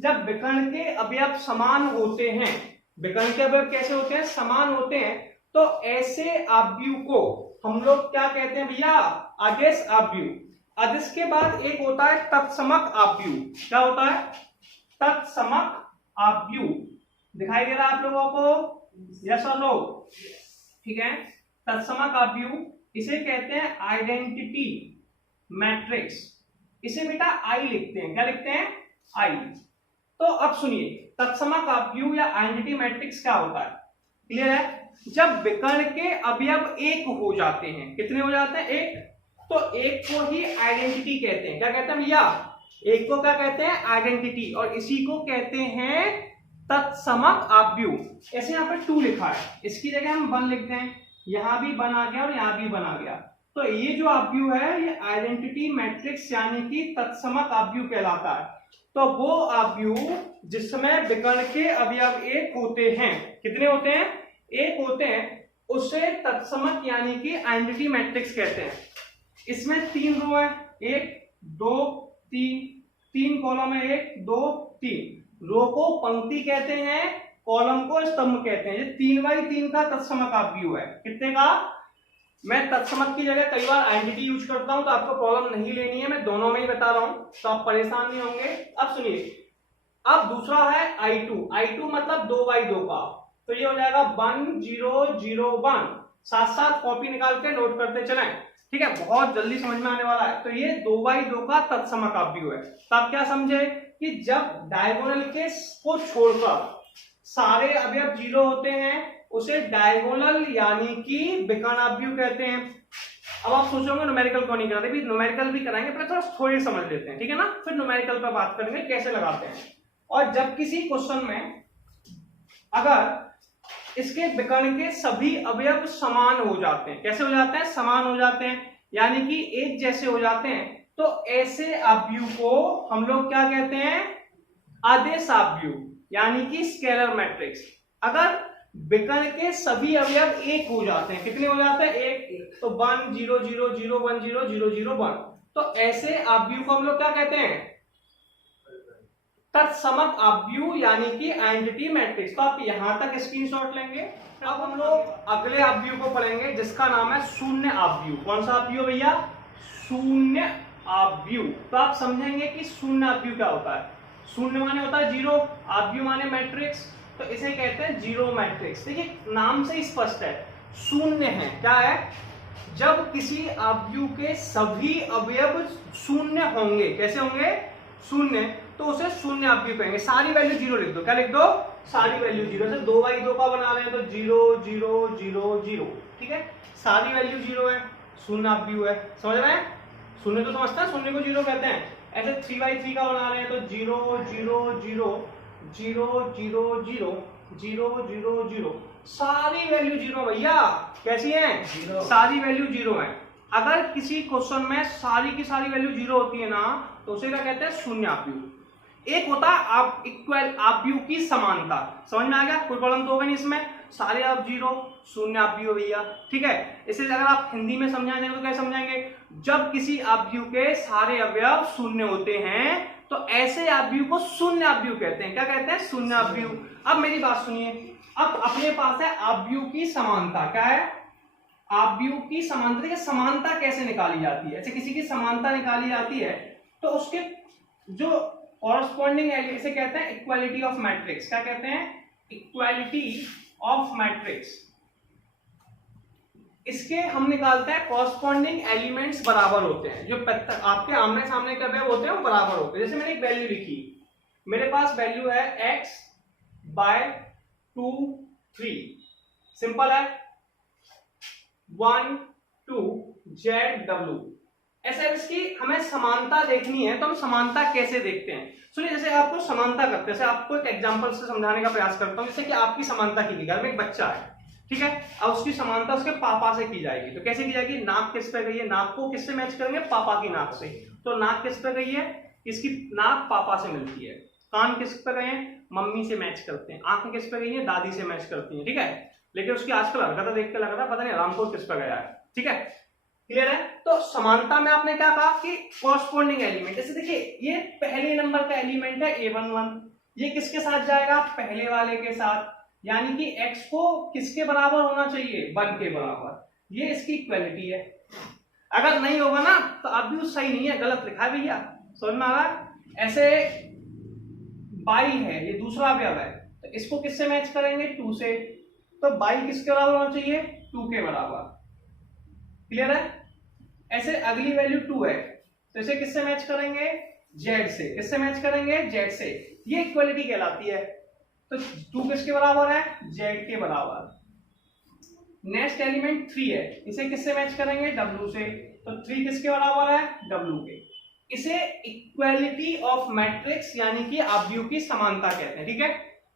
जब विकर्ण के अवयव समान होते हैं, विकर्ण के अवयव कैसे होते हैं? समान होते हैं। तो ऐसे आव्यूह को हम लोग क्या कहते हैं भैया? आदेश आव्यूह। आदेश के बाद एक होता है तत्समक आव्यूह। क्या होता है? तत्समक आव्यूह। दिखाई दे रहा है आप लोगों को? यस और नो? ठीक है। तत्समक आव्यूह इसे कहते हैं आइडेंटिटी मैट्रिक्स। इसे बेटा आई लिखते हैं। क्या लिखते हैं? आई। तो अब सुनिए, तत्समक आव्यूह या आइडेंटिटी मैट्रिक्स क्या होता है? क्लियर है? जब विकर्ण के अवयव एक हो जाते हैं, कितने हो जाते हैं? एक। तो एक को ही आइडेंटिटी कहते हैं। क्या कहते हैं भैया? एक को क्या कहते हैं? आइडेंटिटी। और इसी को कहते हैं तत्समक आव्यूह। ऐसे यहाँ पे 2 लिखा है, इसकी जगह हम 1 लिखते हैं। यहां भी 1 आ गया और यहां भी 1 आ गया। तो ये जो आव्यूह है ये आइडेंटिटी मैट्रिक्स यानी कि तत्समक आव्यूह कहलाता है। तो वो आव्यूह जिसमें विकर्ण के अवयव एक होते हैं, कितने होते हैं? एक होते हैं, उसे तत्समक यानी कि आइडेंटिटी मैट्रिक्स कहते हैं। इसमें 3 रो है, 1 2 3, 3 कॉलम है, 1 2 3। रो को पंक्ति कहते हैं, कॉलम को स्तंभ कहते हैं। ये 3 बाई 3 का तत्समक आव्यूह है। कितने का? मैं तत्समक की जगह कई बार आइडेंटिटी यूज करता हूं, तो आपको प्रॉब्लम नहीं लेनी है, मैं दोनों में ही बता रहा हूं, तो आप परेशान नहीं होंगे। अब सुनिए, अब दूसरा है I2। I2 मतलब 2/2 का, तो ये हो जाएगा 1001। साथ साथ कॉपी निकाल के नोट करते चलें, ठीक है, बहुत जल्दी समझ में आने वाला है। तो ये 2/2 का तत्समक अवयव है। तो आप क्या समझे कि जब डायगोनल के को छोड़कर सारे अवयव 0 होते हैं, उसे डायगोनल यानी कि विकर्ण अवयव कहते हैं। अब आप सोचोगे न्यूमेरिकल क्यों नहीं कराते, भी न्यूमेरिकल भी कराएंगे, पर थोड़ा थोड़ी समझ लेते हैं, ठीक है ना, फिर न्यूमेरिकल पर बात करेंगे कैसे लगाते हैं। और जब किसी क्वेश्चन में अगर इसके विकर्ण के सभी अवयव समान हो जाते हैं, कैसे हो जाते हैं, समान हो जाते हैं, यानी कि एक जैसे हो जाते हैं, तो ऐसे अवयव को हम लोग क्या कहते हैं, आदेश अवयव, यानी कि स्केलर मैट्रिक्स। अगर विकर्ण के सभी अवयव एक हो जाते हैं, कितने हो जाते हैं, एक, तो 1 0 0 0 1 0 0 0 1, तो ऐसे अवयव को हम लोग क्या कहते हैं, तत्समक अवयव, यानी कि आइडेंटिटी मैट्रिक्स। तो आप यहां तक स्क्रीनशॉट लेंगे। अब हम लोग अगले अवयव को पढ़ेंगे जिसका नाम है शून्य अवयव। कौन सा अवयव भैया, शून्य अवयव। तो आप समझेंगे कि शून्य अवयव क्या होता है। शून्य माने होता है 0, अवयव माने मैट्रिक्स, तो इसे कहते हैं जीरो मैट्रिक्स। देखिए नाम से ही स्पष्ट है, शून्य है, क्या है, जब किसी अवयव के सभी अवयव शून्य होंगे, कैसे होंगे, शून्य, तो उसे शून्य अवयव कहेंगे। सारी वैल्यू 0 लिख दो, क्या लिख दो, सारी वैल्यू 0। जैसे 2/2 का बना रहे हैं तो 0 0 0 0, ठीक है, सारी वैल्यू 0 है, शून्य अवयव है, समझ रहे हैं, शून्य तो समझता है, शून्य को 0 कहते हैं। ऐसे 3/3 का बना रहे हैं तो 0 0 0 0 0 0 0 0 0, सारी वैल्यू 0 भैया, कैसी है, सारी वैल्यू 0 है। अगर किसी क्वेश्चन में सारी की सारी वैल्यू 0 होती है ना, तो उसे क्या कहते हैं, शून्य अवयव। एक होता है आप इक्वल अवयव की समानता, समझ में आ गया, कोई प्रॉब्लम तो होगा नहीं इसमें, सारे आप 0, शून्य अवयव भैया, ठीक है। इसे अगर आप हिंदी में समझाएंगे तो क्या समझाएंगे, जब किसी अवयव के सारे अवयव शून्य होते हैं, तो ऐसे अवयव को शून्य अवयव कहते हैं, क्या कहते हैं, शून्य अवयव। अब मेरी बात सुनिए, अब अपने पास है अवयव की समानता, क्या है, अवयव की समानता। देखिए समानता कैसे निकाली जाती है, ऐसे किसी की समानता निकाली जाती है, तो उसके जो कॉरस्पॉन्डिंग है, इसे कहते हैं इक्वालिटी ऑफ मैट्रिक्स। क्या कहते हैं, इक्वालिटी ऑफ मैट्रिक्स। इसके हम निकालते हैं कॉरस्पॉन्डिंग एलिमेंट्स बराबर होते हैं, जो आपके आमने सामने के अवयव होते हैं वो बराबर होते हैं। जैसे मैंने एक वैल्यू लिखी, मेरे पास वैल्यू है x/2 3, सिंपल है, 1 2 ZW। ऐसे इसकी हमें समानता देखनी है, तो हम समानता कैसे देखते हैं, सुनिए। जैसे आपको समानता करते हैं, जैसे आपको एक एग्जांपल से समझाने का प्रयास करता हूं, जैसे कि आपकी समानता की गई, घर में एक बच्चा है, ठीक है, अब उसकी समानता उसके पापा से की जाएगी, तो कैसे की जाएगी, नाक किस पे गई है, नाक को किससे मैच करेंगे, पापा की नाक से, तो नाक किस पे गई है, इसकी नाक पापा से मिलती है, कान किस पे गए हैं, मम्मी से मैच करते हैं, आंखें किस पे गई है, दादी से मैच करती है, ठीक है। लेकिन उसकी आजकल हरकत देख के लग रहा है पता नहीं रामपुर किस पे गया है, ठीक है, क्लियर है। तो समानता में आपने क्या कहा कि कॉरस्पॉन्डिंग एलिमेंट, जैसे देखिए ये पहले नंबर का एलिमेंट है A11, ये किसके साथ जाएगा, पहले वाले के साथ, यानी कि x को किसके बराबर होना चाहिए, 1 के बराबर, ये इसकी इक्वालिटी है। अगर नहीं होगा ना तो अब भी सही नहीं है, गलत लिखा है भैया, समझ में आ रहा है। ऐसे 22 है, ये दूसरा अवयव है, तो इसको किससे मैच करेंगे, 2 से, तो 22 किसके बराबर होना चाहिए, 2 के बराबर, क्लियर है। ऐसे अगली वैल्यू 2 है, तो इसे किससे मैच करेंगे, Z से, किससे मैच करेंगे, Z से, ये इक्वालिटी कहलाती है। तो 2 किसके बराबर है, Z के बराबर। नेक्स्ट एलिमेंट 3 है, इसे किससे मैच करेंगे, W से, तो 3 किसके बराबर है, W के। इसे इक्वालिटी ऑफ मैट्रिक्स यानी कि अवयव की समानता कहते हैं, ठीक है।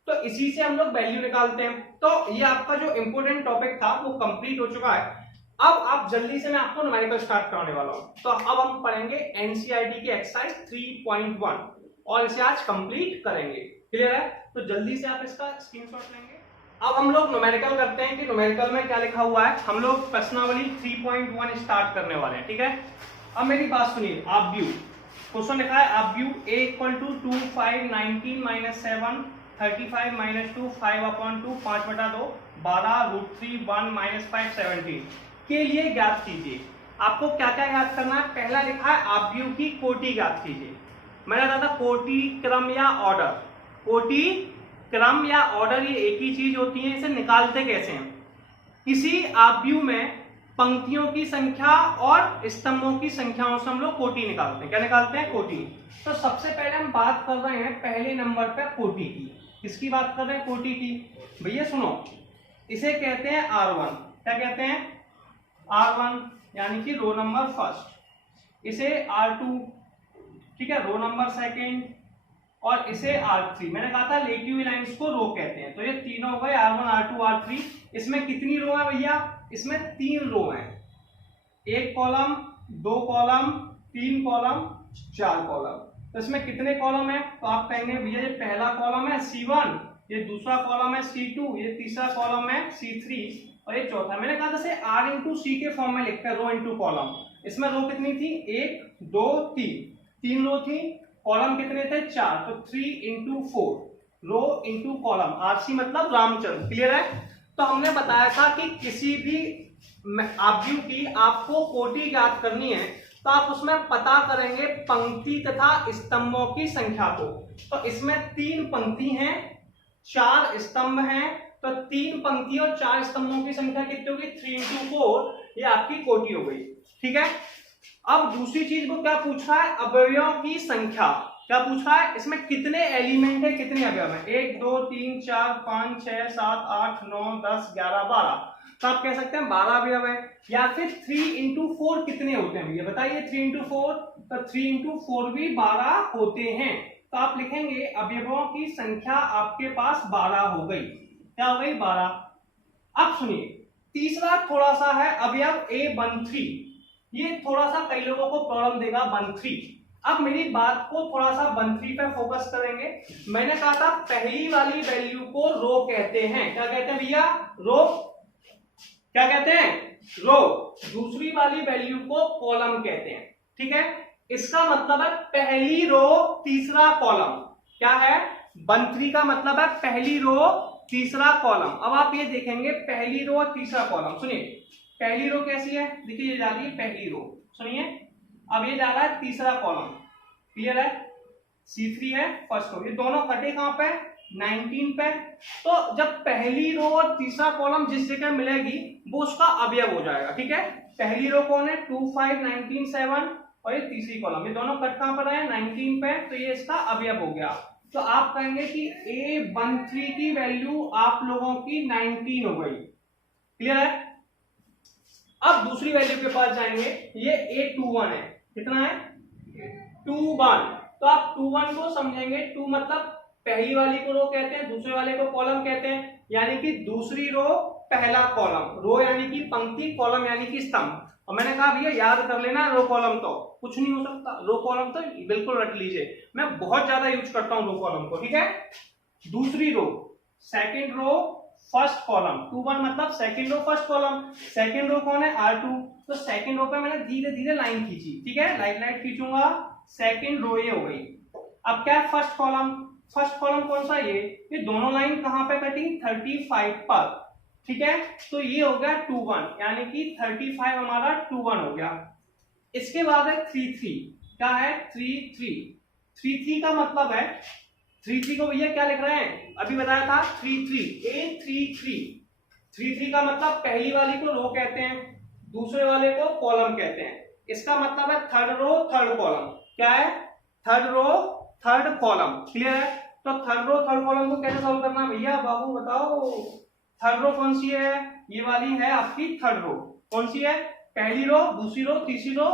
तो इसी से हम लोग वैल्यू निकालते हैं। तो ये आपका जो इंपोर्टेंट टॉपिक था वो कंप्लीट हो चुका है। अब आप जल्दी से मैं आपको न्यूमेरिकल स्टार्ट कराने वाला हूं। तो अब हम पढ़ेंगे एनसीईआरटी की एक्सरसाइज 3.1 और इसे आज कंप्लीट करेंगे, क्लियर है। तो जल्दी से आप इसका स्क्रीनशॉट लेंगे। अब हम लोग न्यूमेरिकल करते हैं कि न्यूमेरिकल में क्या लिखा हुआ है। हम लोग प्रश्नावली 3.1 स्टार्ट करने वाले हैं, ठीक है। अब मेरी बात सुनिए, अवयव क्वेश्चन लिखा है, अवयव a = 2 5 19 - 7 35 - 2 5/2 5/2 12 √3 1 - 5 17। के लिए ज्ञात कीजिए। आपको क्या क्या ज्ञात करना है? पहला लिखा है आव्यूह की कोटि ज्ञात कीजिए। मैंने कहा था कोटि, क्रम या ऑर्डर। कोटि, क्रम या ऑर्डर ये एक ही चीज होती है। इसे निकालते कैसे हैं? किसी आव्यूह में पंक्तियों की संख्या और स्तंभों की संख्याओं से हम लोग कोटि निकालते हैं। क्या निकालते हैं? कोटि। तो सबसे पहले हम बात कर रहे हैं पहले नंबर पे कोटि की। किसकी बात कर रहे हैं? कोटि की। भैया सुनो, इसे कहते हैं R1। क्या कहते हैं? R1 यानी कि रो नंबर फर्स्ट। इसे R2, ठीक है, रो नंबर सेकेंड, और इसे R3। मैंने कहा था लेटी हुई लाइंस को रो कहते हैं। तो ये तीनों हो गए R1, R2, R3। इसमें कितनी रो है भैया? इसमें 3 रो हैं। 1 कॉलम, 2 कॉलम, 3 कॉलम, 4 कॉलम। तो इसमें कितने कॉलम है? तो आप कहेंगे भैया ये पहला कॉलम है C1, ये दूसरा कॉलम है C2, ये तीसरा कॉलम है C3, और ये चौथा। मैंने कहा था R इंटू सी के फॉर्म में लिखते हैं, रो इंटू कॉलम। इसमें रो कितनी थी? 1, 2, 3 रो थी। कॉलम कितने थे? 4। तो 3 into 4, rho into column. RC मतलब रामचंद्र। क्लियर है? तो हमने बताया था कि किसी भी आव्यूह की आपको कोटि ज्ञात करनी है तो आप उसमें पता करेंगे पंक्ति तथा स्तंभों की संख्या को। तो इसमें 3 पंक्ति हैं, 4 स्तंभ हैं। तो 3 पंक्ति और 4 स्तंभों की संख्या कितनी होगी? 3 इंटू 4, ये आपकी कोटि हो गई। ठीक है। अब दूसरी चीज को क्या पूछ रहा है? अवयवों की संख्या। क्या पूछ रहा है? इसमें कितने एलिमेंट है, कितने अवयव है? 1, 2, 3, 4, 5, 6, 7, 8, 9, 10, 11, 12। तो आप कह सकते हैं 12 अवयव है। या फिर 3 इंटू 4 कितने होते हैं भैया? बताइए। 3 इंटू 4, तो 3 इंटू 4 भी 12 होते हैं। तो आप लिखेंगे अवयवों की संख्या आपके पास 12 हो गई। क्या हो गई? 12। अब सुनिए, तीसरा थोड़ा सा है अवयव A13। ये थोड़ा सा कई लोगों को प्रॉब्लम देगा 13। अब मेरी बात को थोड़ा सा 13 पे फोकस करेंगे। मैंने कहा था पहली वाली वैल्यू को रो कहते हैं। क्या कहते हैं भैया? रो। क्या कहते हैं? रो। दूसरी वाली वैल्यू को कॉलम कहते हैं। ठीक है। इसका मतलब है पहली रो तीसरा कॉलम। क्या है? 13 का मतलब है पहली रो तीसरा कॉलम। अब आप ये देखेंगे पहली रो और तीसरा कॉलम। सुनिए, पहली रो कैसी है? देखिए ये जा रही है पहली रो। सुनिए, अब ये जा रहा है तीसरा कॉलम। क्लियर है? C3 है फर्स्ट रो। ये दोनों कटे कहां पे? 19 पे। तो जब पहली रो और तीसरा कॉलम जिस जगह मिलेगी वो उसका अवयव हो जाएगा। ठीक है। पहली रो कौन है? 2, 5, 19, 7, और ये तीसरी कॉलम, ये दोनों कट कहां पर है? 19 पे। तो ये इसका अवयव हो गया। तो आप कहेंगे कि A13 की वैल्यू आप लोगों की 19 हो गई। क्लियर है? अब दूसरी वैल्यू के पास जाएंगे। ये A21 है। कितना है? 21। तो आप 21 को समझेंगे। 2 मतलब पहली वाली को रो कहते हैं, दूसरे वाले को कॉलम कहते हैं। यानी कि दूसरी रो पहला कॉलम। रो यानी कि पंक्ति, कॉलम यानी कि स्तंभ। और मैंने कहा भैया याद कर लेना, रो कॉलम तो कुछ नहीं हो सकता। रो कॉलम तो बिल्कुल रट लीजिए, मैं बहुत ज्यादा यूज करता हूं रो कॉलम को। ठीक है। दूसरी row, second row first column. 21 मतलब second row first column. Second row कौन है? R2। तो सेकेंड रो पे मैंने धीरे धीरे लाइन खींची। ठीक है, लाइट खींचूंगा, सेकेंड रो ये हो गई। अब क्या है? First column. फर्स्ट कॉलम कौन सा? ये दोनों लाइन कहां पे कटी? 35 पर। ठीक है। तो ये हो गया 21, यानी कि 35 हमारा 21 हो गया। इसके बाद है 33। क्या है? 33 का मतलब है 33 को भैया क्या लिख रहे हैं? अभी बताया था 33, A33 का मतलब पहली वाली को रो कहते हैं, दूसरे वाले को कॉलम कहते हैं। इसका मतलब है थर्ड रो थर्ड कॉलम। क्या है? Third row third column. Clear है? तो थर्ड रो थर्ड कॉलम को कैसे सॉल्व करना भैया? बाबू बताओ। थर्ड रो कौन सी है? ये वाली है आपकी थर्ड रो। कौन सी है? पहली रो, दूसरी रो, तीसरी रो,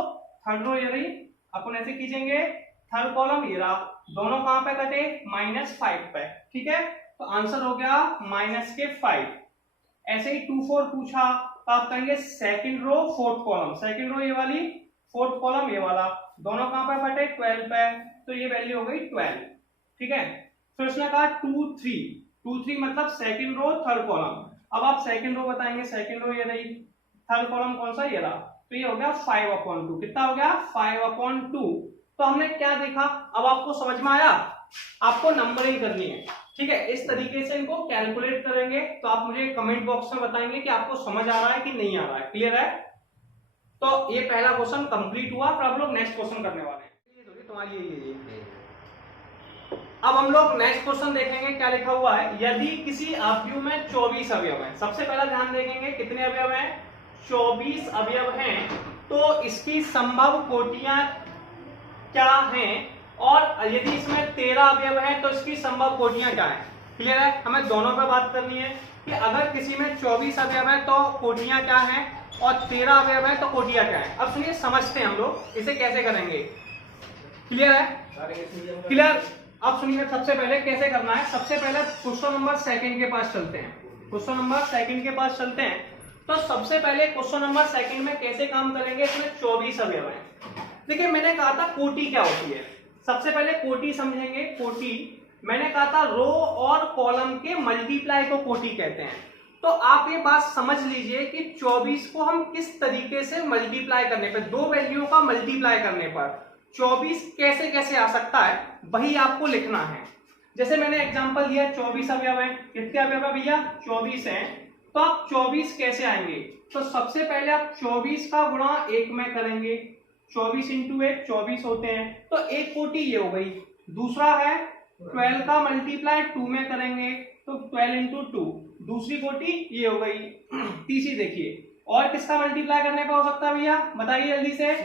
थर्ड रो ये रही। अपन ऐसे खींचेंगे, थर्ड कॉलम ये रहा। दोनों कहां पे कटे? -5 पे। ठीक है। तो आंसर हो गया -5। ऐसे ही 2, 4 पूछा तो आप कहेंगे second row fourth column. Second row ये वाली, फोर्थ कॉलम ये वाला, दोनों कहां पे कटे? 12 पे। तो ये वैल्यू हो गई 12। ठीक है। फिर उसने कहा 2, 3 मतलब सेकंड रो थर्ड कॉलम। अब आप सेकंड रो बताएंगे, सेकंड रो ये रही, थर्ड कॉलम कौन सा? ये रहा। तो ये हो गया 5/2। कितना हो गया? 5/2। तो हमने क्या देखा? अब आपको समझ में आया? आपको नंबरिंग करनी है। ठीक है, इस तरीके से इनको कैलकुलेट करेंगे। तो आप मुझे कमेंट बॉक्स में बताएंगे कि आपको समझ आ रहा है कि नहीं आ रहा है। क्लियर है? तो ये पहला क्वेश्चन कंप्लीट हुआ। फिर आप लोग नेक्स्ट क्वेश्चन करने वाले हैं। तुम्हारी ये अब हम लोग नेक्स्ट क्वेश्चन देखेंगे क्या लिखा हुआ है। यदि किसी अवयव में 24 अवयव हैं, सबसे पहला ध्यान देखेंगे कितने अवयव हैं, 24 अवयव हैं, तो इसकी संभव कोटियां क्या हैं, और यदि इसमें 13 अवयव हैं तो इसकी संभव कोटियां क्या हैं। क्लियर है? हमें दोनों पर बात करनी है कि अगर किसी में 24 अवयव है तो कोटियां क्या हैं, और 13 अवयव है तो कोटियां क्या है। अब सुनिए, समझते हैं हम लोग इसे कैसे करेंगे। क्लियर है? क्लियर? अब सुनिए, सबसे पहले कैसे करना है। सबसे पहले क्वेश्चन नंबर सेकंड के पास चलते हैं। क्वेश्चन नंबर सेकंड के पास चलते हैं। तो सबसे पहले क्वेश्चन नंबर सेकंड में कैसे काम करेंगे। इसमें 24 अवयव हैं। देखिए, मैंने कहा था कोटि क्या होती है। सबसे पहले कोटि समझेंगे। कोटि मैंने कहा था रो और कॉलम के मल्टीप्लाई को कोटि कहते हैं। तो आप ये बात समझ लीजिए कि 24 को हम किस तरीके से मल्टीप्लाई करने पर, दो वैल्यू का मल्टीप्लाई करने पर 24 कैसे कैसे आ सकता है, वही आपको लिखना है। जैसे मैंने एग्जांपल दिया, 24 अवयव हैं। कितने अवयव है भैया? 24 हैं। तो आप 24 कैसे आएंगे। तो सबसे पहले आप 24 का गुणा 1 में करेंगे। 24 इंटू 1 24 होते हैं। तो एक कोटि ये हो गई। दूसरा है 12 का मल्टीप्लाई 2 में करेंगे, तो 12 इंटू 2 दूसरी कोटि ये हो गई। तीसरी देखिए, और किसका मल्टीप्लाई करने का हो सकता है भैया, बताइए जल्दी से।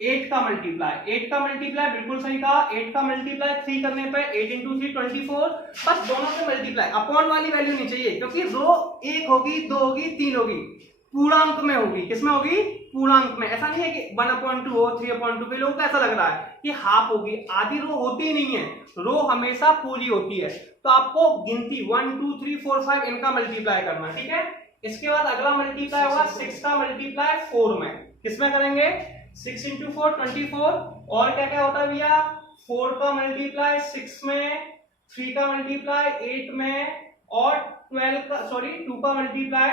8 का मल्टीप्लाई। 8 का मल्टीप्लाई बिल्कुल सही कहा। 8 का मल्टीप्लाई 3 करने पे 8 इंटू 3 24। बस दोनों से मल्टीप्लाई, अपॉन वाली वैल्यू नहीं चाहिए, क्योंकि रो 1 होगी, 2 होगी, 3 होगी, पूर्णांक में होगी। किसमें होगी? पूर्णांक में। ऐसा नहीं है कि 1/2 हो, 3/2। कई लोगों को ऐसा लग रहा है कि हाफ होगी। आधी रो होती नहीं है, रो हमेशा पूरी होती है। तो आपको गिनती 1 2 3 4 5 इनका मल्टीप्लाई करना है। ठीक है? इसके बाद अगला मल्टीप्लाई होगा 6 का मल्टीप्लाई 4 में। किसमें करेंगे? 6 इंटू 4 24। और क्या क्या होता है भैया? 4 का मल्टीप्लाई 6 में, 3 का मल्टीप्लाई 8 में, और 2 का मल्टीप्लाई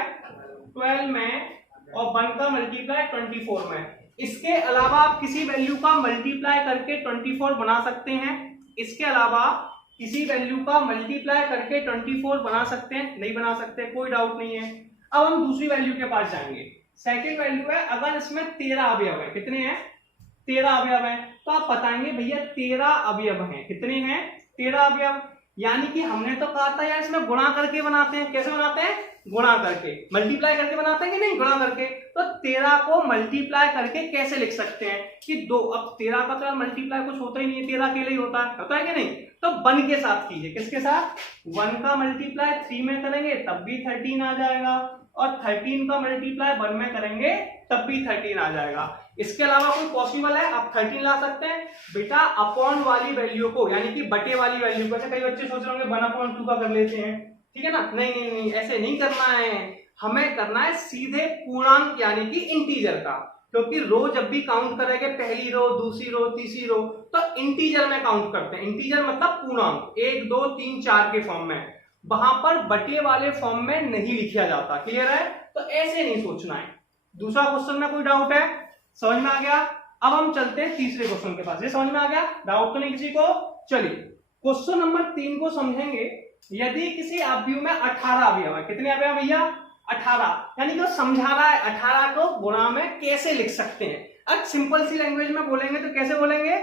12 में, और 1 का मल्टीप्लाई 24 में। इसके अलावा आप किसी वैल्यू का मल्टीप्लाई करके 24 बना सकते हैं। इसके अलावा किसी वैल्यू का मल्टीप्लाई करके 24 बना सकते हैं, नहीं बना सकते, कोई डाउट नहीं है। अब हम दूसरी वैल्यू के पास जाएंगे। सेकंड वैल्यू है, अगर इसमें 13 अवयव है। कितने हैं? 13 अवयव है। तो आप बताएंगे भैया 13 अवयव हैं। कितने हैं? 13 अवयव। यानी कि हमने तो कहा था यार इसमें गुणा करके बनाते हैं। कैसे बनाते हैं? गुणा करके। मल्टीप्लाई करके बनाते हैं कि नहीं? गुणा करके। तो 13 को मल्टीप्लाई करके कैसे लिख सकते हैं कि 2। अब 13 का तो यार मल्टीप्लाई कुछ होता ही नहीं है, 13 अकेले ही होता है कि नहीं? तो 1 के साथ कीजिए। किसके साथ? 1 का मल्टीप्लाई 3 में करेंगे तब भी 13 आ जाएगा, और 13 का मल्टीप्लाई 1 में करेंगे तब भी 13 आ जाएगा। इसके अलावा कोई पॉसिबल है आप 13 ला सकते हैं बेटा अपॉन वाली वैल्यू को, यानी कि बटे वाली वैल्यू को। कई बच्चे सोच रहे होंगे 1/2 का कर लेते हैं, ठीक है ना? नहीं नहीं नहीं, ऐसे नहीं करना है। हमें करना है सीधे पूर्णांक यानी कि इंटीजर का, क्योंकि रो जब भी काउंट करेंगे, पहली रो, दूसरी रो, तीसरी रो, तो इंटीजर में काउंट करते हैं। इंटीजर मतलब पूर्णांक 1 2 3 4 के फॉर्म में। वहां पर बटे वाले फॉर्म में नहीं लिखा जाता। क्लियर है? तो ऐसे नहीं सोचना है। दूसरा क्वेश्चन में कोई डाउट है? समझ में आ गया? अब हम चलते हैं तीसरे क्वेश्चन के पास। ये समझ में आ गया? डाउट तो नहीं किसी को? चलिए क्वेश्चन नंबर 3 को समझेंगे। यदि किसी अवयव में 18 अवयव है। कितने अवयव भैया? 18। यानी कि समझा रहा है 18 को गुणा में कैसे लिख सकते हैं। अब सिंपल सी लैंग्वेज में बोलेंगे तो कैसे बोलेंगे?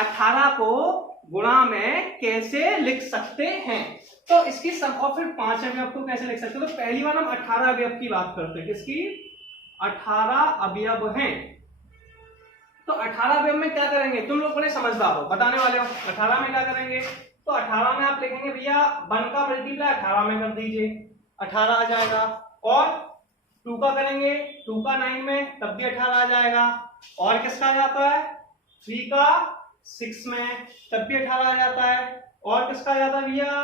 18 को गुणा में कैसे लिख सकते हैं। तो इसकी और फिर 5 अवयव को कैसे लिख सकते हैं। तो पहली बार हम 18 अवयव की बात करते हैं। किसकी? 18 अवयव हैं। तो 18 अवयव में क्या करेंगे? तुम लोग बड़े समझदार हो, बताने वाले हो। 18 में क्या करेंगे? तो 18 में आप लिखेंगे भैया 1 का मल्टीप्लाई 18 में कर दीजिए, 18 आ जाएगा। और 2 का करेंगे 2 का 9 में तब भी 18 आ जाएगा। और किसका आ जाता है? 3 का 6 में तब भी 18 आ जाता है। और किसका आ जाता है भैया?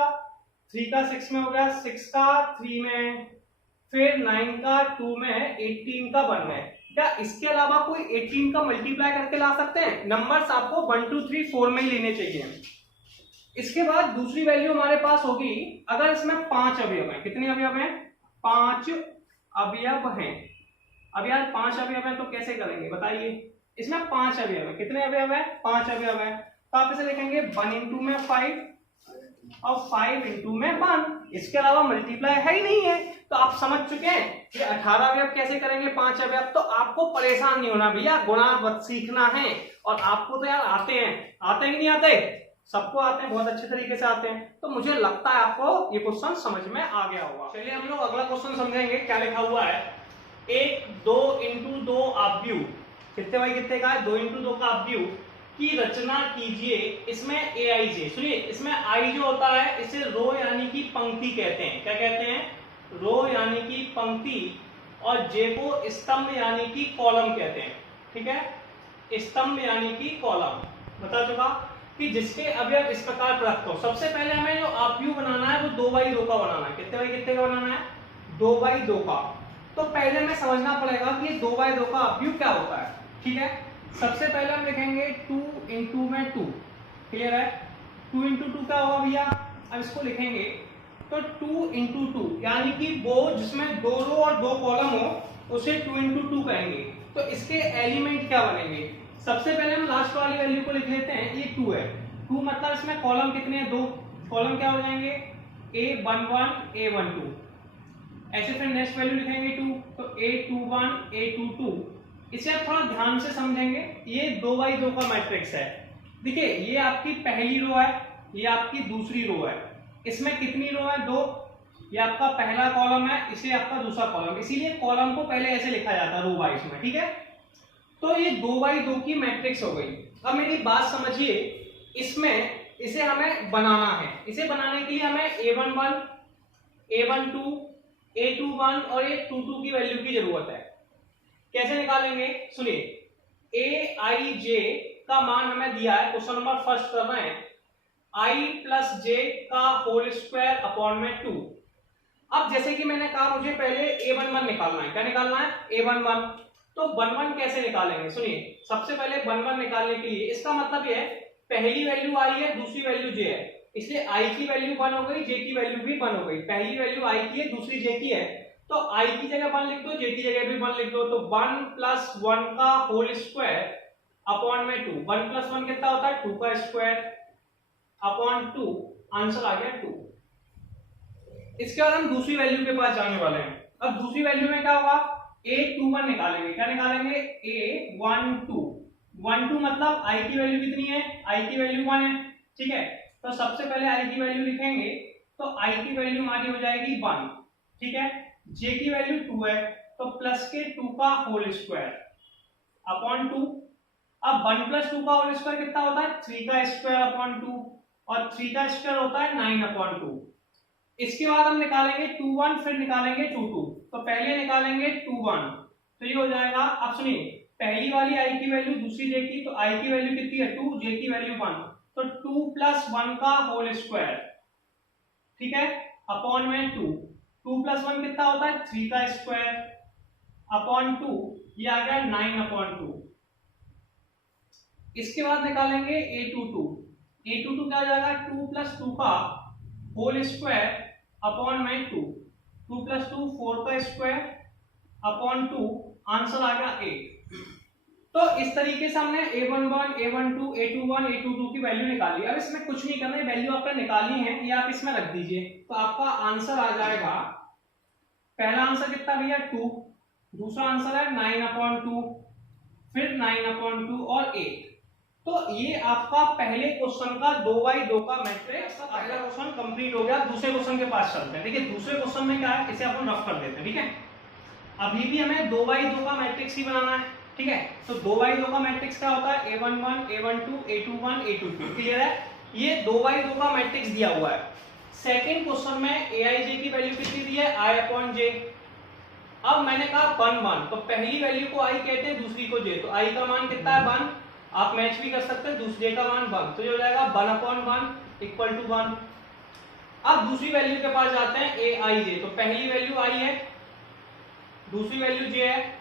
3 का 6 में हो गया, 6 का 3 में, फिर 9 का 2 में, 18 का 1 में। क्या इसके अलावा कोई 18 का मल्टीप्लाई करके ला सकते हैं? नंबर्स आपको 1 2 3 4 में ही लेने चाहिए। इसके बाद दूसरी वैल्यू हमारे पास होगी, अगर इसमें 5 अवयव हैं। कितने अवयव हैं? 5 अवयव हैं। अब यार 5 अवयव हैं तो कैसे करेंगे बताइए? इसमें 5 अवयव हैं। कितने अवयव हैं? 5 अवयव हैं। तो आप इसे लिखेंगे 1 इंटू में 5, और 5 इंटू में 1, इसके अलावा मल्टीप्लाई है ही नहीं है। तो आप समझ चुके हैं कि 18 अवयव कैसे करेंगे 5 अवयव। तो आपको परेशान नहीं होना भैया, गुणा सीखना है। और आपको तो यार आते हैं कि नहीं आते? सबको आते हैं, बहुत अच्छे तरीके से आते हैं। तो मुझे लगता है आपको ये क्वेश्चन समझ में आ गया होगा। चलिए हम लोग अगला क्वेश्चन समझेंगे। क्या लिखा हुआ है, 1 2 इंटू 2 आव्यूह, कितने भाई कितने का है, 2 इंटू 2 का आव्यूह की रचना कीजिए। इसमें ए आई जे, सुनिए इसमें आई जो होता है इसे रो यानी कि पंक्ति कहते हैं। क्या कहते हैं? रो यानी कि पंक्ति, और जे को स्तंभ यानी कि कॉलम कहते हैं। ठीक है, स्तंभ यानी कि कॉलम। बता चुका कि जिसके अवयव इस प्रकार प्रदत्त हो। सबसे पहले हमें जो आव्यूह बनाना है वो 2x2 का बनाना है। कितने बाई कितने का बनाना है? 2x2 का। तो पहले हमें समझना पड़ेगा कि 2x2 का आव्यूह क्या होता है। ठीक है, सबसे पहले हम लिखेंगे 2 इंटू में 2। क्लियर है? 2 इंटू 2 क्या होगा भैया? अब इसको लिखेंगे तो 2 इंटू 2 यानी कि वो जिसमें 2 रो और 2 कॉलम हो उसे 2 इंटू 2 कहेंगे। तो इसके एलिमेंट क्या बनेंगे? सबसे पहले हम लास्ट वाली वैल्यू को लिख लेते हैं, ये 2 है। 2 मतलब इसमें कॉलम कितने हैं? 2 कॉलम क्या हो जाएंगे? A11 A12। ऐसे फिर नेक्स्ट वैल्यू लिखेंगे 2, तो A21 A22। इसे आप थोड़ा ध्यान से समझेंगे। ये 2x2 का मैट्रिक्स है। देखिए ये आपकी पहली रो है, ये आपकी दूसरी रो है। इसमें कितनी रो है? 2। ये आपका पहला कॉलम है, इसे आपका दूसरा कॉलम, इसीलिए कॉलम को पहले ऐसे लिखा जाता है रो वाइज में। ठीक है, तो ये 2x2 की मैट्रिक्स हो गई। अब मेरी बात समझिए, इसमें इसे हमें बनाना है। इसे बनाने के लिए हमें A11 A12 A21 और A22 की वैल्यू की जरूरत है। कैसे निकालेंगे? सुनिए, Aij का मान हमें दिया है, क्वेश्चन नंबर फर्स्ट कर रहे हैं, i प्लस जे का होल स्क्वायर अपॉन में 2। अब जैसे कि मैंने कहा मुझे पहले A11 निकालना है। क्या निकालना है? A11। तो 11 कैसे निकालेंगे? सुनिए, सबसे पहले 11 निकालने के लिए इसका मतलब यह है पहली वैल्यू i है, दूसरी वैल्यू j है, इसलिए i की वैल्यू 1 हो गई, j की वैल्यू भी 1 हो गई। पहली वैल्यू i की है, दूसरी j की है, तो i की जगह 1 लिख दो, j की जगह भी 1 लिख दो। तो 1 प्लस 1 का होल स्क्वायर अपॉन में 2। 1 प्लस 1 कितना होता है? 2 का स्क्वायर अपॉन 2। आंसर आ गया 2। इसके बाद हम दूसरी वैल्यू के पास जाने वाले हैं। अब दूसरी वैल्यू में क्या होगा? A21 निकालेंगे। क्या निकालेंगे? A12 12 मतलब i की वैल्यू कितनी है? i की वैल्यू 1 है। ठीक है, तो सबसे पहले i की वैल्यू लिखेंगे, तो i की वैल्यू हमारी हो जाएगी 1। ठीक है, j की वैल्यू 2 है, तो प्लस के 2 का होल स्क्वायर अपॉन 2। अब 1 प्लस 2 का होल स्क्वायर कितना होता है? 3 का स्क्वायर अपॉन 2, और 3 का स्क्वायर होता है 9 अपॉन 2। इसके बाद हम निकालेंगे 21, फिर निकालेंगे 22। तो पहले निकालेंगे 21, तो ये हो जाएगा। अब सुनिए, पहली वाली i की वैल्यू, दूसरी j की, तो i की वैल्यू कितनी है? 2, j की वैल्यू 1, तो 2 प्लस 1 का होल स्क्वायर, ठीक है, अपॉन में 2। 2 प्लस 1 कितना होता है? 3 का स्क्वायर अपॉन 2, ये आ गया 9 अपॉन 2। इसके बाद निकालेंगे A22। A22 क्या हो जाएगा? 2 प्लस 2 का होल स्क्वायर अपॉन में 2। 2 प्लस 2 4 का स्क्वायर अपॉन 2। आंसर आ गया 8। तो इस तरीके से हमने A11 A12 A21 A22 की वैल्यू निकाली। अब इसमें कुछ नहीं करना है, वैल्यू आपने निकाली है, ये आप इसमें रख दीजिए, तो आपका आंसर आ जाएगा। पहला आंसर कितना भैया? 2, दूसरा आंसर है 9 अपॉन 2, फिर 9 अपॉन 2 और 8। तो ये आपका पहले क्वेश्चन का 2x2 का मैट्रिक्स का पहला क्वेश्चन कंप्लीट हो गया। दूसरे क्वेश्चन के पास चलते हैं। देखिए दूसरे क्वेश्चन में क्या है, इसे अपन रफ कर देते हैं। ठीक है, अभी भी हमें 2x2 का मैट्रिक्स ही बनाना है। ठीक है, तो 2x2 का मैट्रिक्स क्या होता है? A11 A12 A21 A22। Clear है? ये 2x2 का मैट्रिक्स दिया हुआ है। सेकंड क्वेश्चन में Aij की वैल्यू कितनी दी है? I upon j। अब मैंने कहा 1 1, तो पहली वैल्यू को i कहते हैं, दूसरी को j, तो i का मान कितना है? 1। आप मैच भी कर सकते हैं, दूसरे का मान 1, तो ये हो जाएगा 1 अपॉन 1 इक्वल टू 1। अब दूसरी वैल्यू के पास जाते हैं Aij। तो पहली वैल्यू i है, दूसरी वैल्यू j है,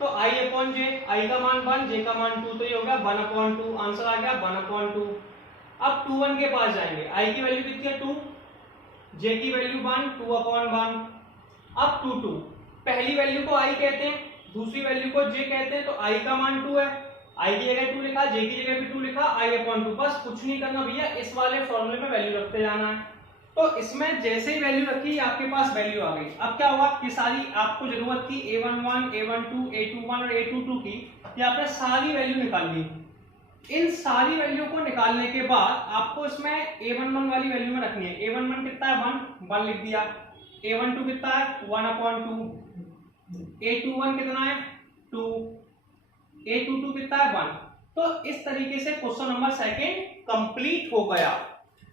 तो i अपॉन j, i का मान 1 j का मान 2, तो ये हो गया 1 अपॉन 2। आंसर आ गया 1 अपॉन 2। अब 2 1 के पास जाएंगे, i की वैल्यू कितनी है? 2, j की वैल्यू 1 2 अपॉन 1। अब 2 2, पहली वैल्यू को i कहते हैं, दूसरी वैल्यू को j कहते हैं, तो i का मान 2 है, आई की जगह 2 लिखा, जे की जगह भी 2 लिखा, i/2। बस कुछ नहीं करना भैया, इस वाले फॉर्मूले में वैल्यू रखते जाना है। तो इसमें जैसे ही वैल्यू रखी आपके पास वैल्यू आ गई। अब क्या हुआ कि सारी आपको जरूरत थी a11, a12, a21 और a22 की, ये आपने सारी वैल्यू निकाल ली। इन सारी वैल्यू को निकालने के बाद आपको इसमें a11 वाली वैल्यू में रखनी है। a11 कितना है 1 लिख दिया, a12 कितना है 1/2, a21 कितना है 2, a22 कितना है 1। तो इस तरीके से क्वेश्चन नंबर सेकंड कंप्लीट हो गया।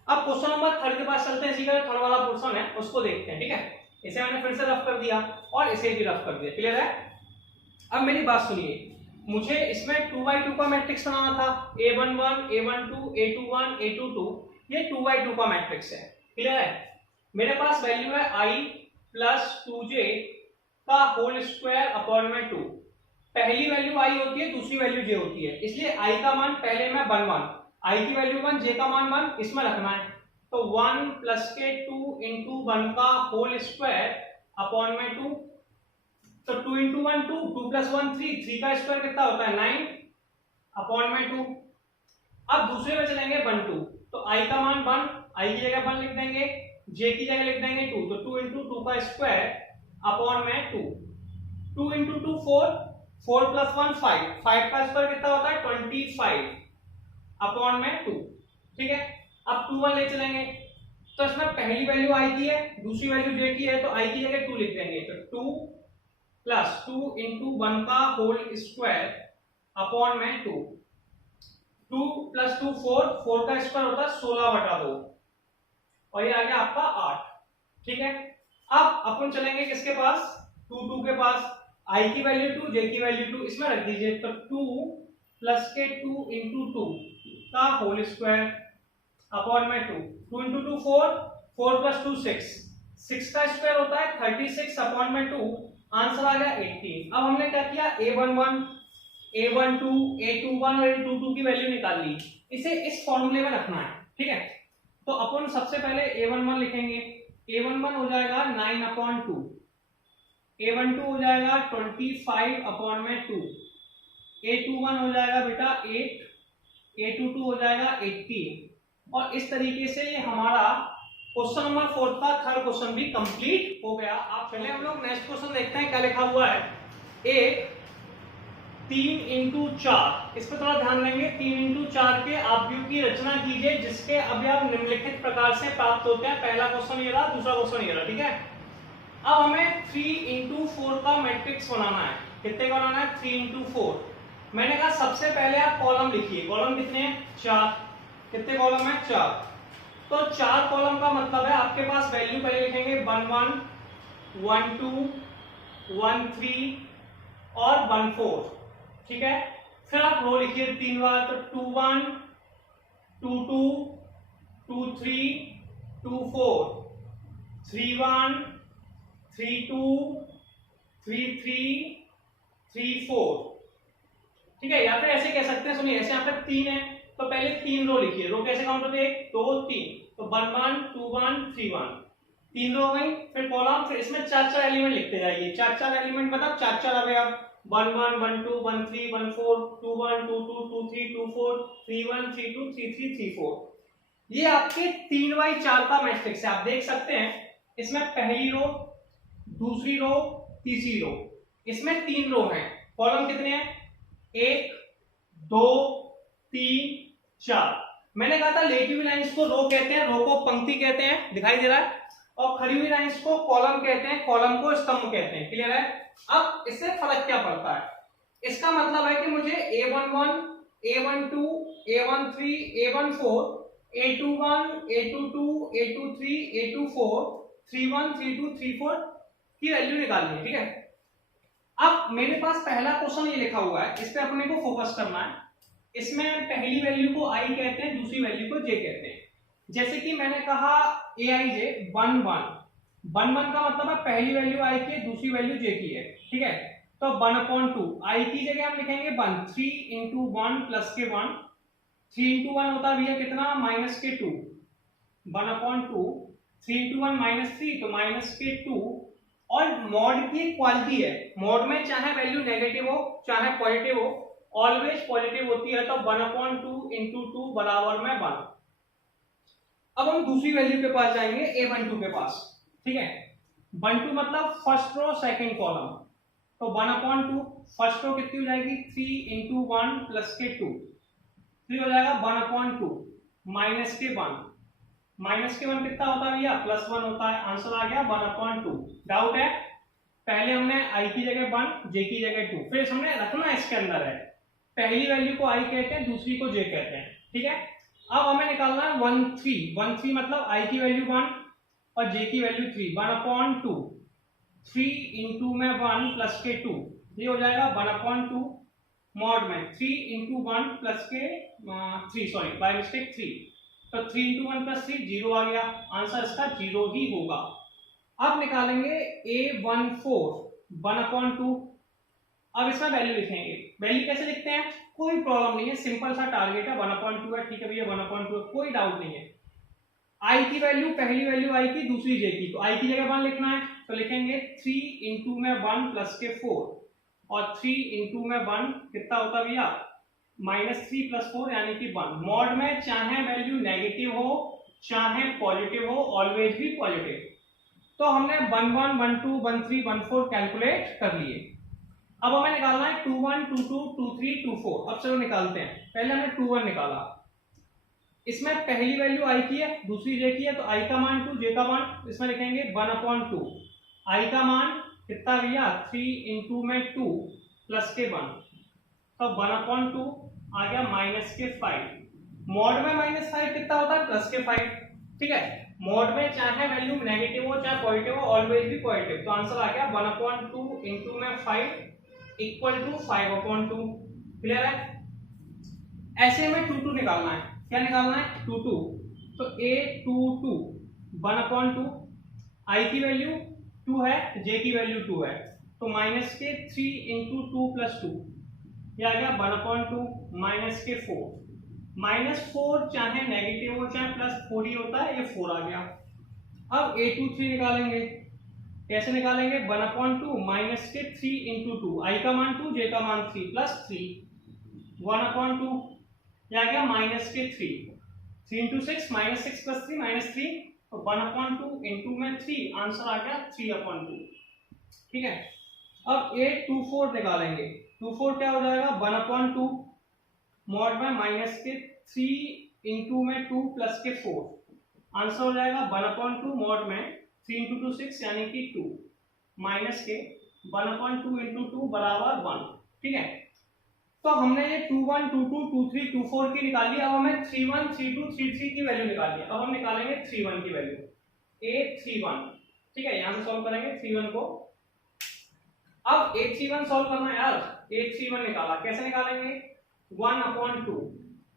अब क्वेश्चन नंबर थर्ड के पास चलते हैं। इसी का थर्ड वाला पोर्शन है उसको देखते हैं, ठीक है। इसे मैंने फिर से रफ कर दिया और इसे भी रफ कर दिया, क्लियर है। अब मेरी बात सुनिए, मुझे इसमें 2x2 का मैट्रिक्स बनाना था, a11, a12, a21, a22, ये 2x2 का मैट्रिक्स है, क्लियर है। मेरे पास वैल्यू है i प्लस 2j का होल स्क्वायर अपॉन में 2। पहली वैल्यू i होती है, दूसरी वैल्यू j होती है, इसलिए i का मान पहले में 1 i की वैल्यू 1, j का मान 1 इसमें रखना है। तो 1 प्लस के 2 इंटू 1 का होल स्क्वायर अपॉन में 2। तो 2 इंटू 1 2, 2 प्लस 1 3, 3 का स्क्वायर कितना होता है 9 अपॉन में 2। अब दूसरे में चलेंगे 1 2, तो i का मान 1, i की जगह 1 लिख देंगे, j की जगह लिख देंगे 2, तो 2 इंटू 2 का स्क्वायर अपॉन में 2। 2 इंटू 2 4, 4 प्लस 1 5, 5 का स्क्वायर कितना होता है 25 अपॉन में 2, ठीक है। अब 2 1 ले चलेंगे, तो इसमें पहली वैल्यू i की है, दूसरी वैल्यू j की है, तो i की जगह 2 लिख देंगे, तो 2 प्लस 2 इंटू 1 का होल स्क्वायर अपॉन में 2। 2 प्लस 2 4, 4 का स्क्वायर होता है 16/2 और ये आ गया आपका 8, ठीक है। अब अपन चलेंगे किसके पास 2 2 के पास, i की वैल्यू 2, j की वैल्यू 2 इसमें रख दीजिए, तो 2 प्लस के 2 इंटू 2 का होल स्क्वायर अपॉन में 2। 2 इंटू 2 4, 4 प्लस 2 6, 6 का स्क्वायर होता है 36 अपॉन में 2, आंसर आ गया 18। अब हमने क्या किया a11, a12, a21 और a22 की वैल्यू निकाल ली, इसे इस फॉर्मूले में रखना है, ठीक है। तो अपन सबसे पहले a11 लिखेंगे, a11 हो जाएगा 9/2, a12 हो जाएगा 25 अपॉन में 2, a21 हो जाएगा बेटा 8, a22 हो जाएगा 18। और इस तरीके से ये हमारा क्वेश्चन नंबर 4 का थर्ड क्वेश्चन भी कंप्लीट हो गया। आप पहले हम लोग नेक्स्ट क्वेश्चन देखते हैं क्या लिखा हुआ है। एक 3 इंटू 4, इस पर थोड़ा ध्यान देंगे। 3 इंटू 4 के आव्यूह की रचना कीजिए जिसके अवयव निम्नलिखित प्रकार से प्राप्त होते हैं। पहला क्वेश्चन ये रहा, दूसरा क्वेश्चन ये रहा, ठीक है। अब हमें 3 इंटू 4 का मैट्रिक्स बनाना है। कितने का बनाना है 3 इंटू 4। मैंने कहा सबसे पहले आप कॉलम लिखिए, कॉलम कितने हैं 4, कितने कॉलम है 4। तो 4 कॉलम का मतलब है आपके पास वैल्यू पहले लिखेंगे 1 1, 1 2, 1 3 और 1 4, ठीक है। फिर आप रो लिखिए 3 बार, तो 2 1, 2 2, 2 3, 2 4, 3 1, 3 2, 3 3, 3 4, ठीक है। या फिर ऐसे कह सकते हैं, सुनिए ऐसे यहाँ पे 3 है तो पहले 3 रो लिखिए। रो कैसे काउंट होते हैं 1 2 3, तो 1 1, 2 1, 3 1, 3 रो गई। फिर कॉलम, फिर इसमें 4 एलिमेंट लिखते जाइए। 4 एलिमेंट मतलब 4 अवयव, 1 1, 1 2, 1 3, 1 4, 2 1, 2 2, 2 3, 2 4, 3 1, 3 2, 3 3, 3 4। ये आपके 3x4 का मैट्रिक्स है। आप देख सकते हैं इसमें पहली रो, दूसरी रो, तीसरी रो, इसमें 3 रो हैं। कॉलम कितने हैं 1 2 3 4। मैंने कहा था लेटी हुई लाइंस को रो कहते हैं, रो को पंक्ति कहते हैं, दिखाई दे रहा है। और खड़ी हुई लाइंस को कॉलम कहते हैं, कॉलम को स्तंभ कहते हैं, क्लियर है। अब इससे फर्क क्या पड़ता है, इसका मतलब है कि मुझे a11, a12, a13, a14, a21, a22, a23, a24, 31, 32, 34 की वैल्यू निकालनी है, ठीक है। अब मेरे पास पहला क्वेश्चन ये लिखा हुआ है, इस पे अपने को फोकस करना है। इसमें पहली वैल्यू को i कहते हैं, दूसरी वैल्यू को j कहते हैं। जैसे कि मैंने कहा aij 1 1, 1 1 का मतलब है पहली वैल्यू i की है, दूसरी वैल्यू j की है, ठीक है। तो 1/2, i की जगह हम लिखेंगे 1, 3 इंटू 1 प्लस के 1, 3 इंटू 1 होता है भैया कितना माइनस के 2, 1/2, 3 इंटू 1 -3 तो माइनस के 2। और मॉड की क्वालिटी है, मॉड में चाहे वैल्यू नेगेटिव हो चाहे पॉजिटिव हो, ऑलवेज पॉजिटिव होती है तो 1/2 इंटू 2 बराबर में 1। अब हम दूसरी वैल्यू के पास जाएंगे a12 के पास, ठीक है। 12 मतलब फर्स्ट रो सेकंड कॉलम, तो 1/2 फर्स्ट रो कितनी हो जाएगी 3 इंटू 1 प्लस के 2, 3 हो जाएगा 1/2 माइनस के 1, माइनस के 1 कितना होता है भैया +1 होता है, आंसर आ गया 1/2। डाउट है? पहले हमने i की जगह 1 j की जगह 2, फिर हमने रखना इसके अंदर है, पहली वैल्यू को i कहते हैं दूसरी को j कहते हैं, ठीक है। अब हमें निकालना है 1 3 मतलब i की वैल्यू 1 और j की वैल्यू 3, 1/2 3 इंटू में 1 प्लस के 2, ये हो जाएगा 1/2 मॉड में 3 इंटू 1 प्लस के 3, सॉरी बाय मिस्टेक 3, तो 3 इंटू 1 प्लस 3 0 आ गया, आंसर इसका 0 ही होगा। अब निकालेंगे a14 1/2, अब इसमें वैल्यू लिखेंगे, वैल्यू कैसे लिखते हैं कोई प्रॉब्लम नहीं है, सिंपल सा टारगेट है 1/2 है, ठीक है भैया 1/2 है, कोई डाउट नहीं है। i की वैल्यू पहली वैल्यू i की दूसरी j की, तो i की जगह 1 लिखना है, तो लिखेंगे 3 इंटू में 1 प्लस के 4 और 3 इंटू में 1 कितना होता भैया -3 + 4 यानी कि 1। मॉड में चाहे वैल्यू नेगेटिव हो चाहे पॉजिटिव हो, ऑलवेज भी पॉजिटिव। तो हमने 1 1 1 2 1 3 1 4 कैलकुलेट कर लिए। अब हमें निकालना है 2 1 2 2 2 3 2 4। अब चलो निकालते हैं, पहले हमने 2 1 निकाला, इसमें पहली वैल्यू i की है दूसरी j की है, तो i का मान 2 j का मान इसमें लिखेंगे 1/2, i का मान कितना भैया 3 इंटू में 2 प्लस के 1, तो 1/2 आ गया माइनस के 5, मॉड में -5 कितना होता है प्लस के 5, ठीक है। मॉड में चाहे वैल्यू नेगेटिव हो चाहे पॉजिटिव हो, ऑलवेज भी पॉजिटिव, तो आंसर आ गया 1/2 इंटू में 5 इक्वल टू 5/2। क्लियर है? ऐसे हमें 2 2 निकालना है, क्या निकालना है 2 2, तो a22 1/2, i की वैल्यू 2 है j की वैल्यू 2 है, तो माइनस के 3 इंटू 2 प्लस 2, ये आ गया 1/2 माइनस के 4, -4 चाहे नेगेटिव हो चाहे +4 ही होता है, ये 4 आ गया। अब a23 निकालेंगे, कैसे निकालेंगे 1/2 माइनस के 3 इंटू 2, i का मान 2 j का मान 3 प्लस 3 1/2, ये आ गया माइनस के 3 3 इंटू 6 -6 + 3 -3, तो 1/2 इंटू में 3, आंसर आ गया 3/2, ठीक है। अब a24 निकालेंगे, 24 क्या हो जाएगा 1/2 मॉड में माइनस के 3 इंटू में 2 प्लस के 4, आंसर हो जाएगा 1/2 मॉड में 3 इंटू 2 6 यानी कि 2 माइनस के 1/2 इंटू 2 बराबर 1, ठीक है। तो हमने ये 2 1 2 2 2 3 2 4 की निकाली, अब हमें 3 1 3 2 3 3 की वैल्यू निकालनी है। अब हम निकालेंगे 3 1 की वैल्यू, a31, ठीक है, यहां से सॉल्व करेंगे 3 1 को। अब a31 सॉल्व करना है यार, a31 निकाला, कैसे निकालेंगे 1/2,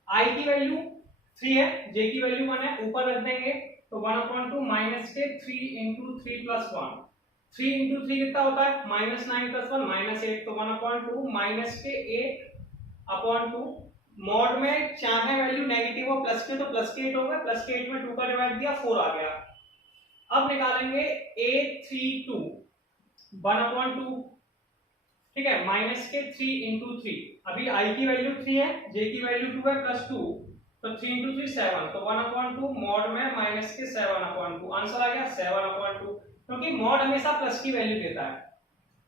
i की वैल्यू 3 है j की वैल्यू 1 है, ऊपर रख देंगे, तो 1/2 माइनस के 3 इंटू 3 प्लस 1, 3 इंटू 3 कितना होता है -9 + 1 -8, तो 1/2 माइनस के 8/2, मॉड में चाहे वैल्यू नेगेटिव हो प्लस के, तो प्लस के 8 होगा, प्लस के 8 में 2 का डिवाइड दिया 4 आ गया। अब निकालेंगे a32 1/2, ठीक है, माइनस के 3 इंटू 3, अभी i की वैल्यू 3 है j की वैल्यू 2 है प्लस 2, तो 3 इंटू 3 7, तो 1/2 मॉड में माइनस के 7/2, आंसर आ गया 7/2, क्योंकि मॉड हमेशा प्लस की वैल्यू देता है।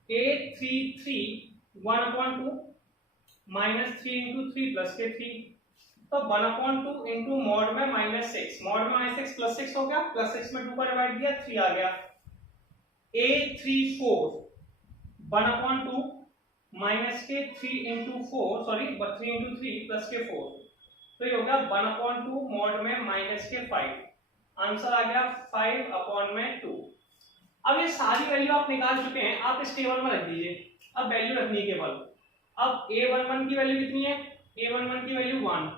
a33 1/2 माइनस 3 इंटू 3 प्लस के 3, तो 1/2 इंटू मॉड में -6, मॉड में -6 प्लस 6 हो गया, प्लस 6 में 2 का डिवाइड दिया 3 आ गया। a34 1/2 माइनस के 3 इंटू 4, सॉरी 3 इंटू 3 प्लस के 4, तो ये हो गया 1/2 मॉड में माइनस के 5, आंसर आ गया 5/2। अब ये सारी वैल्यू आप निकाल चुके हैं, आप इस टेबल में रख दीजिए, अब वैल्यू रखनी है केवल। अब a11 की वैल्यू कितनी है, a11 की वैल्यू 1,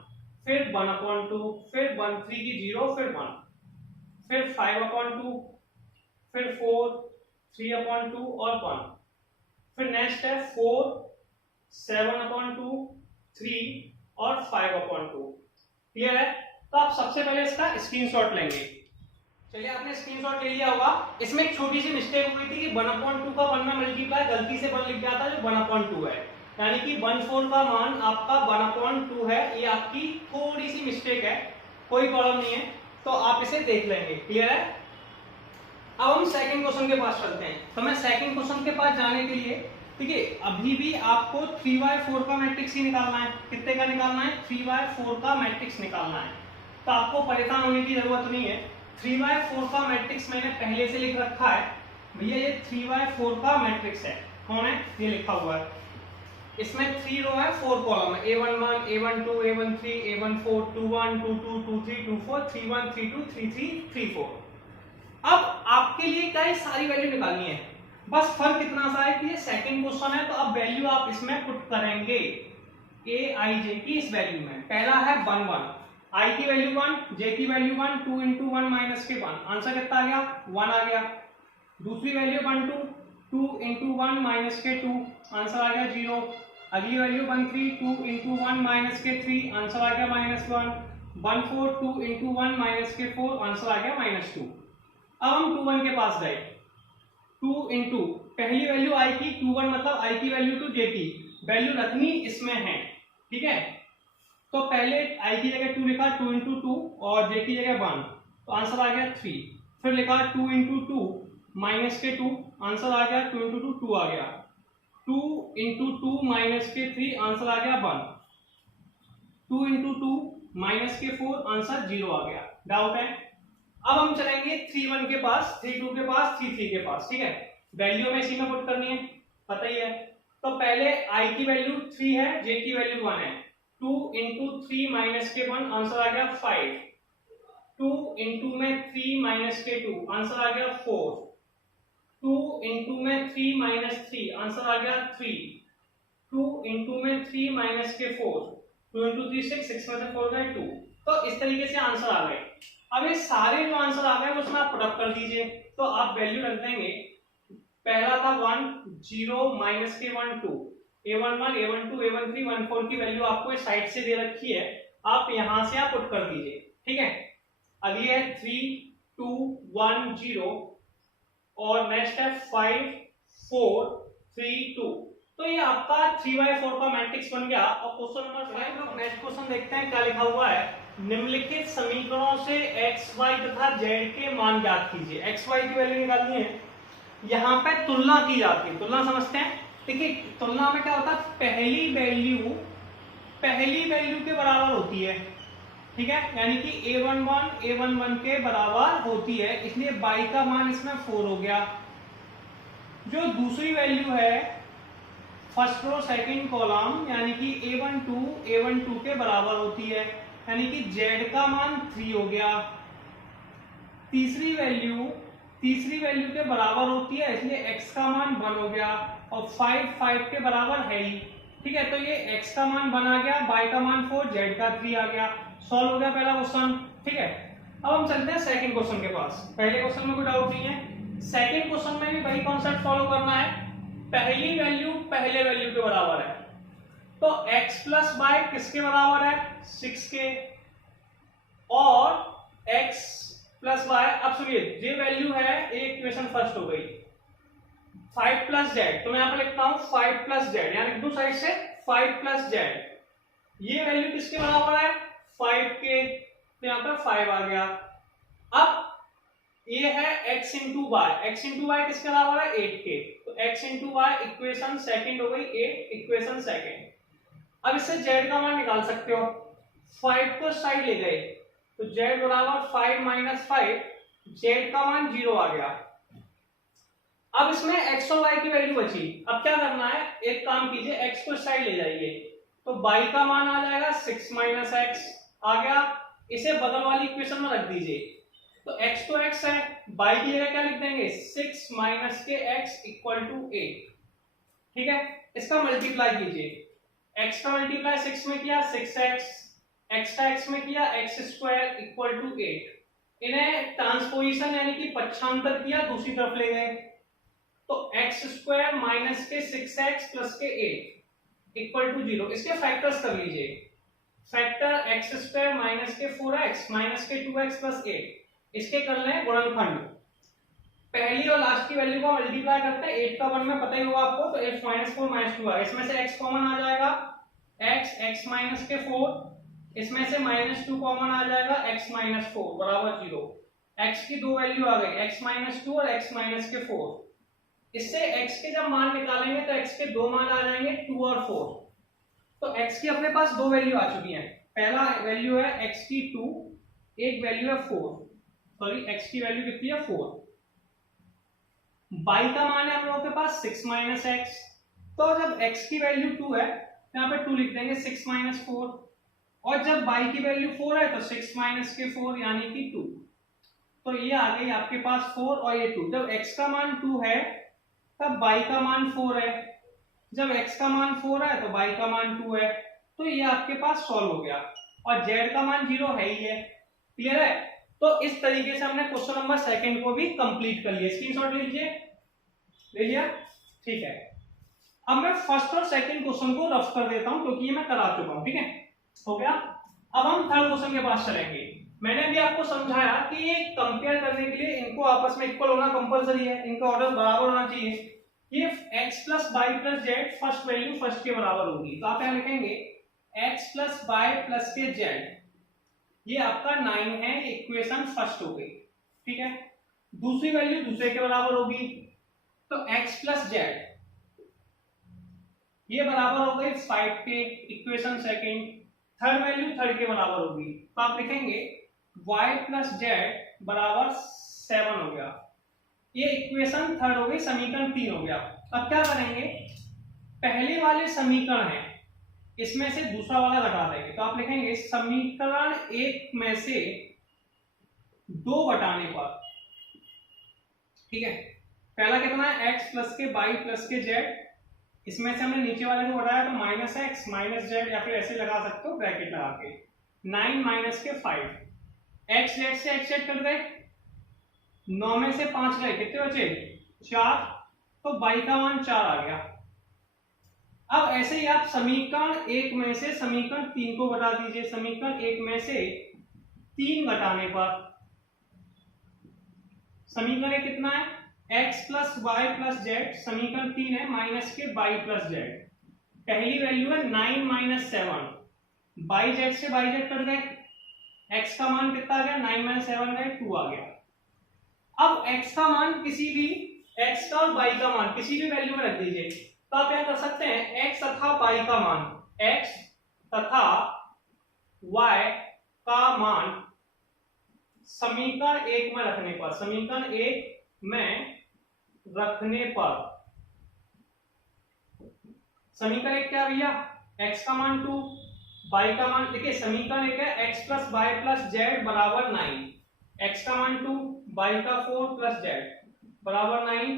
फिर 1/2, फिर 13 की 0, फिर 1, फिर 5/2, फिर 4 3/2 और 1, फिर नेक्स्ट है 4 7/2 3 और 5/2। क्लियर है? तो आप सबसे पहले इसका स्क्रीनशॉट लेंगे। चलिए आपने स्क्रीनशॉट ले लिया होगा, इसमें एक छोटी सी मिस्टेक हुई थी कि 1/2 का 1 में मल्टीप्लाई गलती से 1 लिख गया था, जो 1/2 है, यानी कि 1/4 का मान आपका 1/2 है। ये आपकी थोड़ी सी मिस्टेक है, कोई प्रॉब्लम नहीं है, तो आप इसे देख लेंगे। क्लियर है? अब हम सेकंड क्वेश्चन के पास चलते हैं। तो मैं सेकंड क्वेश्चन के पास जाने के लिए, ठीक है, अभी भी आपको 3/4 का मैट्रिक्स ही निकालना है। कितने का निकालना है? 3/4 का मैट्रिक्स निकालना है। तो आपको परेशान होने की जरूरत नहीं है। 3/4 का मैट्रिक्स मैंने पहले से लिख रखा है भैया। ये 3/4 का मैट्रिक्स है। कौन है? ये लिखा हुआ है। इसमें 3 रो है, 4 कॉलम है, A11, A12, A13, A14, 21, 22, 23, 24, 31, 32, 33, 34। अब आपके लिए क्या है, सारी वैल्यू निकालनी है। बस फर्क इतना सा है कि ये सेकंड क्वेश्चन है, तो अब वैल्यू आप इसमें पुट करेंगे ए आई जे की इस वैल्यू में। पहला है 1 1, आई की वैल्यू 1, जे की वैल्यू 1, 2 इंटू 1 माइनस के 1, आंसर कितना आ गया? 1 आ गया। दूसरी वैल्यू 1 2, 2 इंटू 1 माइनस के 2, आंसर आ गया 0। अगली वैल्यू 1 3, 2 इंटू 1 माइनस के 3, आंसर आ गया -1। 1 4, 2 इंटू 1 माइनस के 4, आंसर आ गया -2। अब हम 2 1 के पास गए। 2 इंटू पहली वैल्यू आई की, 2 1 मतलब आई की वैल्यू टू जे की वैल्यू रखनी इसमें है, ठीक है। तो पहले आई की जगह 2 लिखा, 2 इंटू 2, और जे की जगह 1, तो आंसर आ गया 3। फिर लिखा 2 इंटू 2 माइनस के 2, आंसर आ गया 2 इंटू 2 2 आ गया। 2 इंटू 2 माइनस के 3, आंसर आ गया 1। 2 इंटू 2 माइनस के 4, आंसर 0 आ गया। डाउट है? अब हम चलेंगे 3 1 के पास, 3 2 के पास, 3 3 के पास, ठीक है। वैल्यू में इसी में पुट करनी है, पता ही है। तो पहले आई की वैल्यू 3 है, जे की वैल्यू 1 है। 2 इंटू 3 माइनस के 1, आंसर आ गया 5। 2 इंटू में 3 माइनस के 2, आंसर आ गया 4। 2 इंटू में 3 माइनस 3, आंसर आ गया 3। 2 इंटू में 3 माइनस के 4, 2 इंटू 3 6, 6 में से 4 गए 2। तो इस तरीके से आंसर आ गए। अब ये सारे जो आंसर आ गए उसमें आप प्रोडक्ट कर दीजिए। तो आप वैल्यू रख देंगे, पहला था 1 0 माइनस के 1 2, A11, A12, A13, 14 की वैल्यू आपको इस साइड से दे रखी है, आप यहां से आप पुट कर दीजिए, ठीक है। अगली है 3 2 1 0, और नेक्स्ट है 5 4 3 2। तो ये आपका 3/4 का मैट्रिक्स बन गया। और क्वेश्चन नंबर 5 लोग नेक्स्ट क्वेश्चन देखते हैं, क्या लिखा हुआ है। निम्नलिखित समीकरणों से x y तथा z के मान ज्ञात कीजिए। x y की वैल्यू निकालनी है। यहाँ पे तुलना की जाती है, तुलना समझते हैं। देखिए तुलना में क्या होता है, पहली वैल्यू के बराबर होती है, ठीक है, यानी कि A11 के बराबर होती है, इसलिए y का मान इसमें 4 हो गया। जो दूसरी वैल्यू है फर्स्ट रो सेकंड कॉलम, यानी कि A12 के बराबर होती है, यानी कि z का मान 3 हो गया। तीसरी वैल्यू के बराबर होती है, इसलिए x का मान 1 हो गया, और 5 के बराबर है ही, ठीक है। तो ये x का मान 1 आ गया, y का मान 4, z का 3 आ गया। सॉल्व हो गया पहला क्वेश्चन, ठीक है। अब हम चलते हैं सेकंड क्वेश्चन के पास। पहले क्वेश्चन में कोई डाउट नहीं है, सेकंड क्वेश्चन में भी वही कॉन्सेप्ट फॉलो करना है। पहली वैल्यू पहले वैल्यू के बराबर है, तो x प्लस वाई किसके बराबर है? 6 के, और x प्लस वाई, अब सुनिए ये वैल्यू है, एक इक्वेशन फर्स्ट हो गई। 5 प्लस जेड, तो मैं यहां पर लिखता हूं 5 प्लस जेड, यानी दो साइड से 5 प्लस जेड। ये वैल्यू किसके बराबर है? 5 के, तो यहां पर 5 आ गया। अब ये है x into y, x into y किसके बराबर है? 8 के, तो x into y equation second हो गई, 8 इक्वेशन सेकंड। अब इससे z का मान निकाल सकते हो, 5 को साइड ले गए, तो z बराबर 5 माइनस 5, z का मान 0 आ गया। अब इसमें x और y की वैल्यू बची। अब क्या करना है, एक काम कीजिए, x को साइड ले जाइए, तो y का मान आ जाएगा 6 माइनस x आ गया। इसे बगल वाली इक्वेशन में रख दीजिए, तो x तो x है, y की जगह क्या लिख देंगे? 6 माइनस के x इक्वल टू 8, ठीक है। इसका मल्टीप्लाई कीजिए, x का मल्टीप्लाई 6 में किया 6x, x का x में किया x स्क्वायर इक्वल टू 8। इन्हें ट्रांसपोजिशन यानी कि पक्षांतर किया, दूसरी तरफ ले गए, तो x स्क्वायर माइनस के 6x प्लस के 8 इक्वल टू 0। इसके फैक्टर्स कर लीजिए, फैक्टर x स्क्वायर माइनस के 4x माइनस के 2x प्लस 8, इसके कर लें गुणनखंड। पहली और लास्ट की वैल्यू को मल्टीप्लाई करते हैं, 8 का 1 में पता ही होगा आपको, तो 8 - 4 - 2 है, इसमें से x कॉमन आ जाएगा, x माइनस के 4, इसमें से -2 कॉमन आ जाएगा, x - 4 बराबर 0। x की दो वैल्यू आ गई, x - 2 और x के 4। इससे x के जब मान निकालेंगे तो x के दो मान आ जाएंगे 2 और 4। तो x की अपने पास दो वैल्यू आ चुकी हैं, पहला वैल्यू है x की 2, एक वैल्यू है 4, सॉरी x की वैल्यू कितनी है 4। y का मान है हम लोगों के पास 6 - x, तो जब x की वैल्यू 2 है यहाँ पे 2 लिख देंगे 6 - 4, और जब y की वैल्यू 4 है तो 6 के 4 यानी कि 2। तो ये आ गई आपके पास 4 और ये 2। जब x का मान 2 है तब y का मान 4 है, जब x का मान 4 है तो y का मान 2 है, तो ये आपके पास सॉल्व हो गया, और z का मान 0 है ही है। क्लियर है? तो इस तरीके से हमने क्वेश्चन नंबर 2 को भी कंप्लीट कर लिया। स्क्रीनशॉट ले लीजिए, ले लिया? ठीक है। अब मैं फर्स्ट और सेकंड क्वेश्चन को रफ कर देता हूं क्योंकि ये मैं करा चुका हूं। ठीक है, हो गया। अब हम थर्ड क्वेश्चन के पास चलेंगे। मैंने भी आपको समझाया कि ये कंपेयर करने के लिए इनको आपस में इक्वल होना कंपलसरी है, इनका ऑर्डर बराबर होना चाहिए। ये x + y + z first value first के बराबर होगी, तो आप यहां लिखेंगे x + y + के z, ये आपका 9 है, इक्वेशन फर्स्ट हो गई। ठीक है, दूसरी वैल्यू दूसरे के बराबर होगी, तो x + z ये बराबर हो गई 5 के, equation second. Third value third के बराबर होगी, तो आप लिखेंगे y + z बराबर 7 हो गया, ये इक्वेशन थर्ड हो गई, समीकरण 3 हो गया। अब क्या करेंगे, पहले वाले समीकरण है इसमें से दूसरा वाला घटा देंगे, तो आप लिखेंगे समीकरण 1 में से 2 घटाने पर, ठीक है, पहला कितना है x + के y + के z, इसमें से हमने नीचे वाले को घटाया तो -x - z, या फिर ऐसे लगा सकते हो ब्रैकेट लगा के, 9 - के 5, x z से x z कट गए, 9 में से 5 गए, कितने बचे 4, तो y का मान 4 आ गया। अब ऐसे ही आप समीकरण 1 में से समीकरण 3 को घटा दीजिए, समीकरण 1 में से 3 घटाने पर समीकरण 1 कितना है, x + y + z, समीकरण 3 है -के y + z, पहली वैल्यू है 9 - 7, yz से yz कट गए, x का मान कितना आ गया, 9 - 7 गए, 2 आ गया। अब x का मान किसी भी, x का और y का मान किसी भी वैल्यू में रख दीजिए, तो आप क्या कर सकते हैं, x तथा y का मान, x तथा y का मान समीकरण 1 में रखने पर, समीकरण 1 में रखने पर, समीकरण 1 क्या भैया, x का मान 2, y का मान, देखिए समीकरण 1 है x + y + z बराबर 9, x का मान 2, y का 4 + z बराबर 9,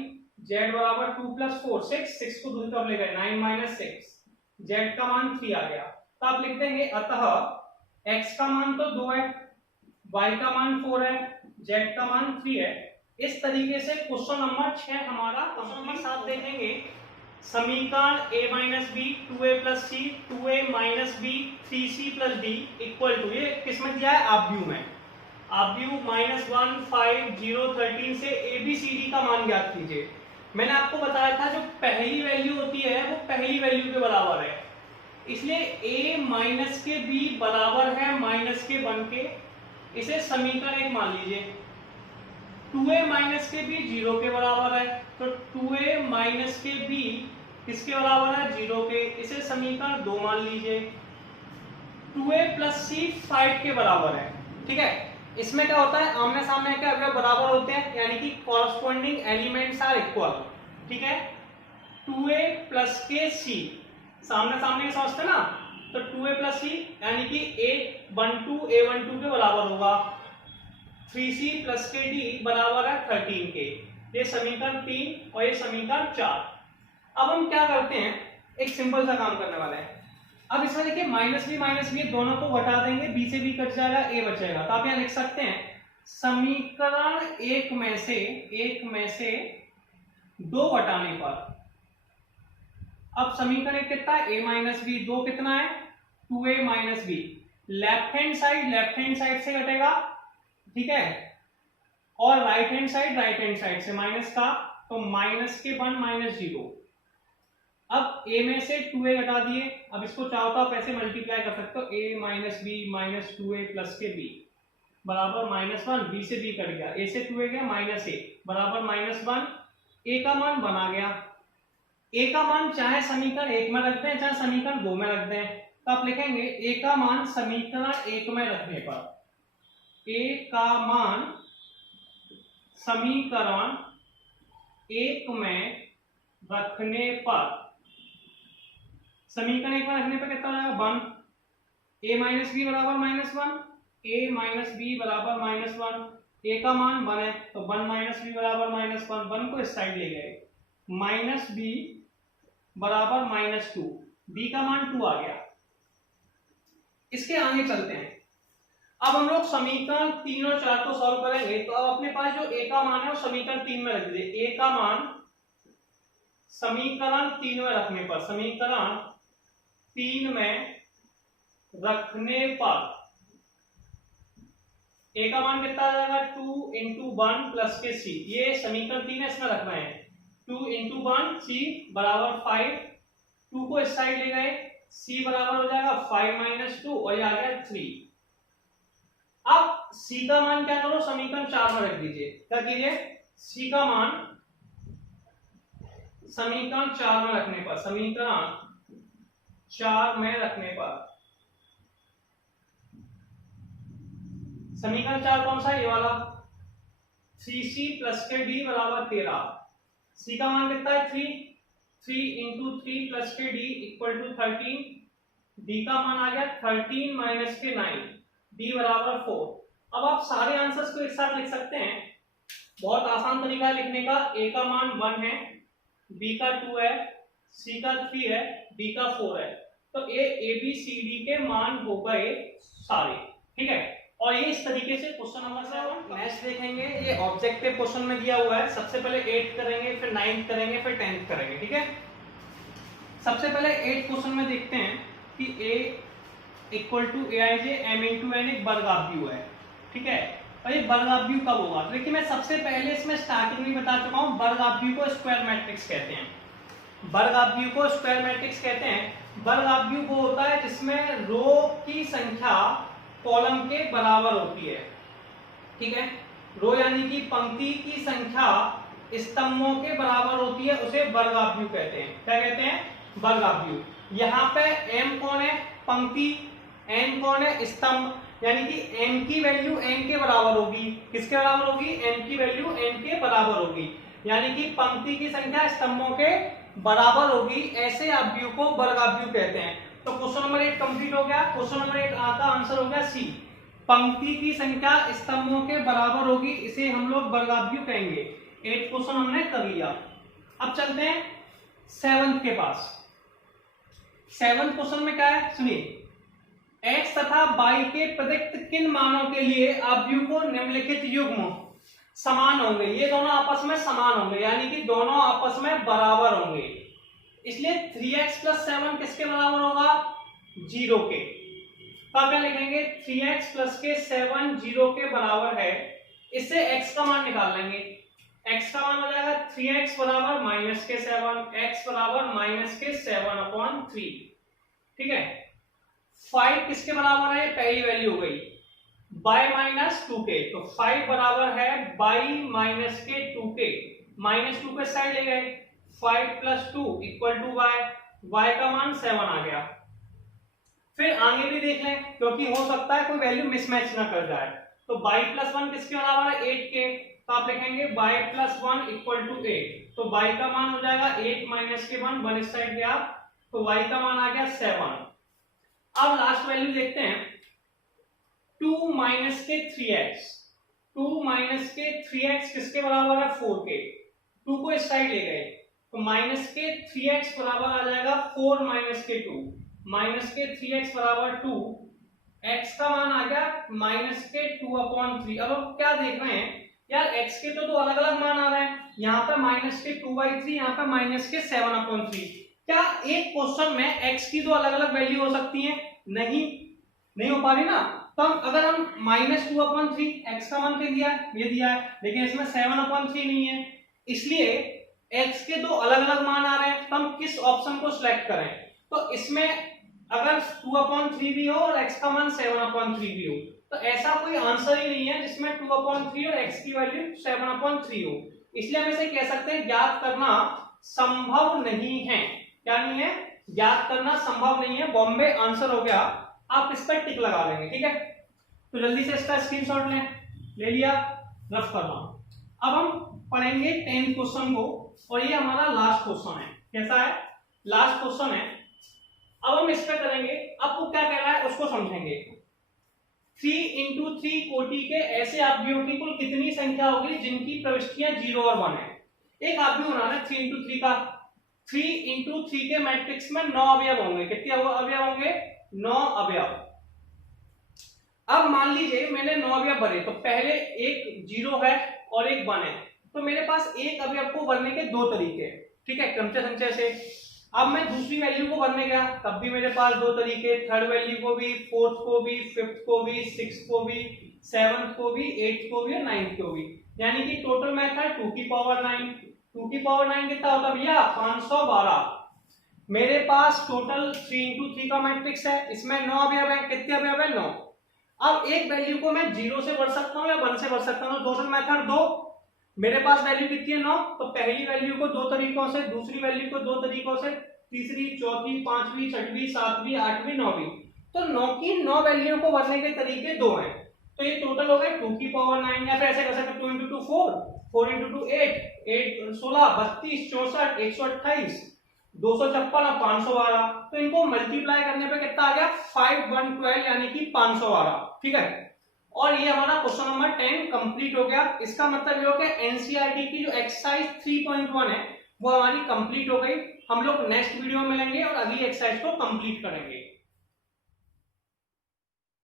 z बराबर 2 + 4 6 को दूसरी तरफ ले गए, 9 - 6, z का मान 3 आ गया। तो आप लिख देंगे अतः x का मान तो 2 है, y का मान 4 है, z का मान 3 है। इस तरीके से क्वेश्चन नंबर 6 हमारा। क्वेश्चन नंबर 7 देखेंगे, समीकरण a - b 2a + c 2a - b 3c + d = ये किसमें दिया है, आव्यूह में, आव्यूह -1 5 0 13 से ABCD का मान ज्ञात कीजिए। मैंने आपको बताया था जो पहली वैल्यू होती है वो पहली वैल्यू के बराबर है, इसलिए a - के b बराबर है -के 1 के, इसे समीकरण 1 मान लीजिए। 2a - के b 0 के बराबर है, तो 2a - के b किसके बराबर है, 0 के, इसे समीकरण 2 मान लीजिए। 2a + c 5 के बराबर है। ठीक है, इसमें क्या होता है, आमने सामने के अवयव बराबर होते हैं, यानी कि कॉरस्पॉन्डिंग एलिमेंट्स आर इक्वल। ठीक है, 2a + के c सामने सामने समझते ना, तो 2a + c यानी कि a12 के बराबर होगा, 3c + के d बराबर है 13 के। ये समीकरण 3 और ये समीकरण 4। अब हम क्या करते हैं, एक सिंपल सा काम करने वाले हैं। अब इसमें देखिए -b दोनों को घटा देंगे, b से b कट जाएगा, a बचेगा, तो आप यहाँ लिख सकते हैं समीकरण 1 में से 2 घटाने पर, अब समीकरण कितना है, a - b, 2 कितना है 2a - b, left hand side से घटेगा, ठीक है, और राइट हैंड साइड से माइनस का, तो माइनस के 1 माइनस 0। अब a में से 2a घटा दिए, अब इसको चाहो तो आप ऐसे मल्टीप्लाई कर सकते हो, a minus b minus 2a plus के b बराबर -1। b से b कट गया, a से 2a गया माइनस a बराबर -1। a का मान बना गया। a का मान चाहे समीकरण 1 में रखते हैं चाहे समीकरण 2 में रख दें, तो आप लिखेंगे a का मान समीकरण 1 में रखने पर, a का मान समीकरण 1 में रखने पर, समीकरण 1 में रखने पर कितना आएगा 1। a माइनस बी बराबर -1, a माइनस बी बराबर -1, a का मान 1 है तो 1 माइनस बी बराबर -1, 1 को इस साइड ले गए, माइनस बी बराबर -2, b का मान 2 आ गया। इसके आगे चलते हैं। अब हम लोग समीकरण 3 और 4 को सॉल्व करेंगे, तो अब अपने पास जो a का मान है वो समीकरण 3 में रख दीजिए। a का मान समीकरण 3 में रखने पर, समीकरण 3 में रखने पर a का मान कितना आ जाएगा 2 × 1 प्लस के c, ये समीकरण 3 है इसमें रख रहे हैं, 2 × 1 c बराबर 5, 2 को इस साइड ले गए, c बराबर हो जाएगा 5 - 2 और ये आ गया 3। अब c का मान क्या करो समीकरण 4 में रख दीजिए, क्या कीजिए c का मान समीकरण 4 में रखने पर, समीकरण 4 में रखने पर, समीकरण 4 कौन सा है ये वाला, 3c प्लस के d बराबर 13, c का मान कितना है 3, 3 × 3 प्लस के d इक्वल टू 13, d का मान आ गया 13 माइनस के 9, d बराबर 4। अब आप सारे आंसर्स को एक साथ लिख सकते हैं, बहुत आसान तरीका है लिखने का। a का मान 1 है, b का 2 है, c का 3 है, d का 4 है, तो a b c d के मान हो गए सारे, ठीक है। और ये इस तरीके से क्वेश्चन नंबर 7 नेक्स्ट देखेंगे, ये ऑब्जेक्टिव क्वेश्चन में दिया हुआ है। सबसे पहले 8th करेंगे, फिर 9th करेंगे, फिर 10th करेंगे, ठीक है। सबसे पहले 8th क्वेश्चन में देखते हैं कि a equal to aij m × n एक वर्गाव्यूह है, ठीक है। और ये वर्गाव्यूह कब होगा, तो देखिए मैं सबसे पहले इसमें स्टार्टिंग में बता चुका हूँ, वर्गाव्यूह को स्क्वायर मैट्रिक्स कहते हैं, वर्गाव्यूह को स्क्वायर मैट्रिक्स कहते हैं। वर्गाव्यूह वो होता है जिसमें रो की संख्या कॉलम के बराबर होती है, ठीक है। रो यानी कि पंक्ति की संख्या स्तंभों के बराबर होती है, उसे वर्गाव्यूह कहते हैं। क्या कहते हैं, वर्गाव्यूह। यहाँ पे m कौन है, पंक्ति, n कौन है, स्तंभ, यानी कि m की वैल्यू n के बराबर होगी, किसके बराबर होगी, m की वैल्यू n के बराबर होगी, यानी कि पंक्ति की संख्या स्तंभों के बराबर होगी, ऐसे अव्यूह को वर्गाव्यूह कहते हैं। तो क्वेश्चन नंबर 8 कंप्लीट हो गया। क्वेश्चन नंबर 8 का आंसर हो गया सी, पंक्ति की संख्या स्तंभों के बराबर होगी, इसे हम लोग वर्गाव्यूह कहेंगे। 8 क्वेश्चन हमने कर लिया। अब चलते हैं 7th के पास। 7th क्वेश्चन में क्या है सुनिए, x तथा y के प्रदत्त किन मानों के लिए अव्यूह को निम्नलिखित युग्म समान होंगे, ये दोनों आपस में समान होंगे, यानी कि दोनों आपस में बराबर होंगे, इसलिए 3x + 7 किसके बराबर होगा, 0 के। तो क्या लिखेंगे 3x + के 7 0 के बराबर है, इससे x का मान निकाल लेंगे, x का मान हो जाएगा 3x बराबर -7, x बराबर -7/3, ठीक है। 5 किसके बराबर है, पहली वैल्यू हो गई y - 2k, तो 5 बराबर है y - के 2k, -2 के साइड ले गए, 5 + 2 = y, y का मान 7 आ गया। फिर आगे भी देख लें, क्योंकि हो सकता है कोई वैल्यू मिसमैच ना कर जाए, तो y + 1 किसके बराबर है, 8k, तो आप लिखेंगे y + 1 = 8, तो y का मान हो जाएगा 8 - के 1 इस साइड गया, तो y का मान आ गया 7। अब लास्ट वैल्यू देखते हैं, 2 - के 3x, 2 - के 3x किसके बराबर है, 4k, 2 को इस साइड ले गए, तो माइनस के 3x बराबर आ जाएगा 4 - के 2, के 3x बराबर 2, x का मान आ गया के 2/3। अब हम क्या देख रहे हैं यार, x के तो दो अलग अलग मान आ रहे हैं, यहाँ पे के 2/3, यहाँ पे के 7/3। क्या एक क्वेश्चन में x की दो अलग अलग वैल्यू हो सकती है, नहीं हो पा रही ना, तो अगर हम -2/3 x का मान दे दिया ये दिया है, लेकिन इसमें 7/3 नहीं है, इसलिए x के दो अलग अलग मान आ रहे हैं, तो हम किस ऑप्शन को सिलेक्ट करें? तो इसमें अगर 2/3 भी हो और x का मान 7/3 भी हो, तो ऐसा कोई आंसर ही नहीं है जिसमें 2/3 और x की वैल्यू 7/3 हो, इसलिए हम इसे कह सकते हैं ज्ञात करना संभव नहीं है। क्या नहीं है? ज्ञात करना संभव नहीं है। बॉम्बे आंसर हो गया, आप इस पर टिक लगा लेंगे। ठीक है, तो जल्दी से इसका स्क्रीनशॉट लें, ले लिया, रफ कर रहा हूं। अब हम पढ़ेंगे 10th क्वेश्चन को, और ये हमारा लास्ट क्वेश्चन है। कैसा है? लास्ट क्वेश्चन है। अब हम इस पे करेंगे, आपको क्या कह रहा है उसको समझेंगे। 3 into 3 कोटि के ऐसे आव्यूहों की कुल कितनी संख्या होगी जिनकी प्रविष्टियां 0 और 1 है? एक आव्यूह बनाना है 3 into 3 का। 3 into 3 के मैट्रिक्स में 9 अवयव होंगे। कितने अवयव होंगे? 9 अवयव। अब मान लीजिए मैंने 9 अवयव भरे, तो पहले एक 0 है और एक 1 है, तो मेरे पास एक अवयव को भरने के दो तरीके हैं। ठीक है, क्रमचय संचय से। अब मैं दूसरी वैल्यू को भरने गया, तब भी मेरे पास दो तरीके, थर्ड वैल्यू को भी, फोर्थ को भी, फिफ्थ को भी, सिक्स को भी, सेवंथ को भी, एट्थ को भी और नाइन्थ को भी। यानी कि टोटल मेथड 2 की पावर 9। 2 की पावर 9 कितना होता है भैया? 512। मेरे पास टोटल 3 into 3 का मैट्रिक्स है, इसमें 9 अवयव है। कितने अवयव है? 9। अब एक वैल्यू को मैं 0 से भर सकता हूं या 1 से भर सकता हूं। Total method 2। मेरे पास वैल्यू कितनी है? 9। तो पहली वैल्यू को दो तरीकों से, दूसरी वैल्यू को दो तरीकों से, तीसरी, चौथी, पांचवी, छठवीं, सातवीं, आठवीं, नौवीं। तो 9 की 9 वैल्यू को भरने के तरीके दो हैं। तो ये टोटल हो गए 2 की पावर 9, या फिर ऐसे कर सकते हैं 2 into 2 4, 4 into 2 8, 8 16 32 64 128 256 और 512। तो इनको मल्टीप्लाई करने पे कितना आ गया? 5112, यानी कि 512। ठीक है, और ये हमारा क्वेश्चन नंबर 10 कंप्लीट हो गया। इसका मतलब ये हो गया एनसीईआरटी की जो एक्सरसाइज 3.1 है वो हमारी कंप्लीट हो गई। हम लोग नेक्स्ट वीडियो में मिलेंगे और अगली एक्सरसाइज को कंप्लीट करेंगे।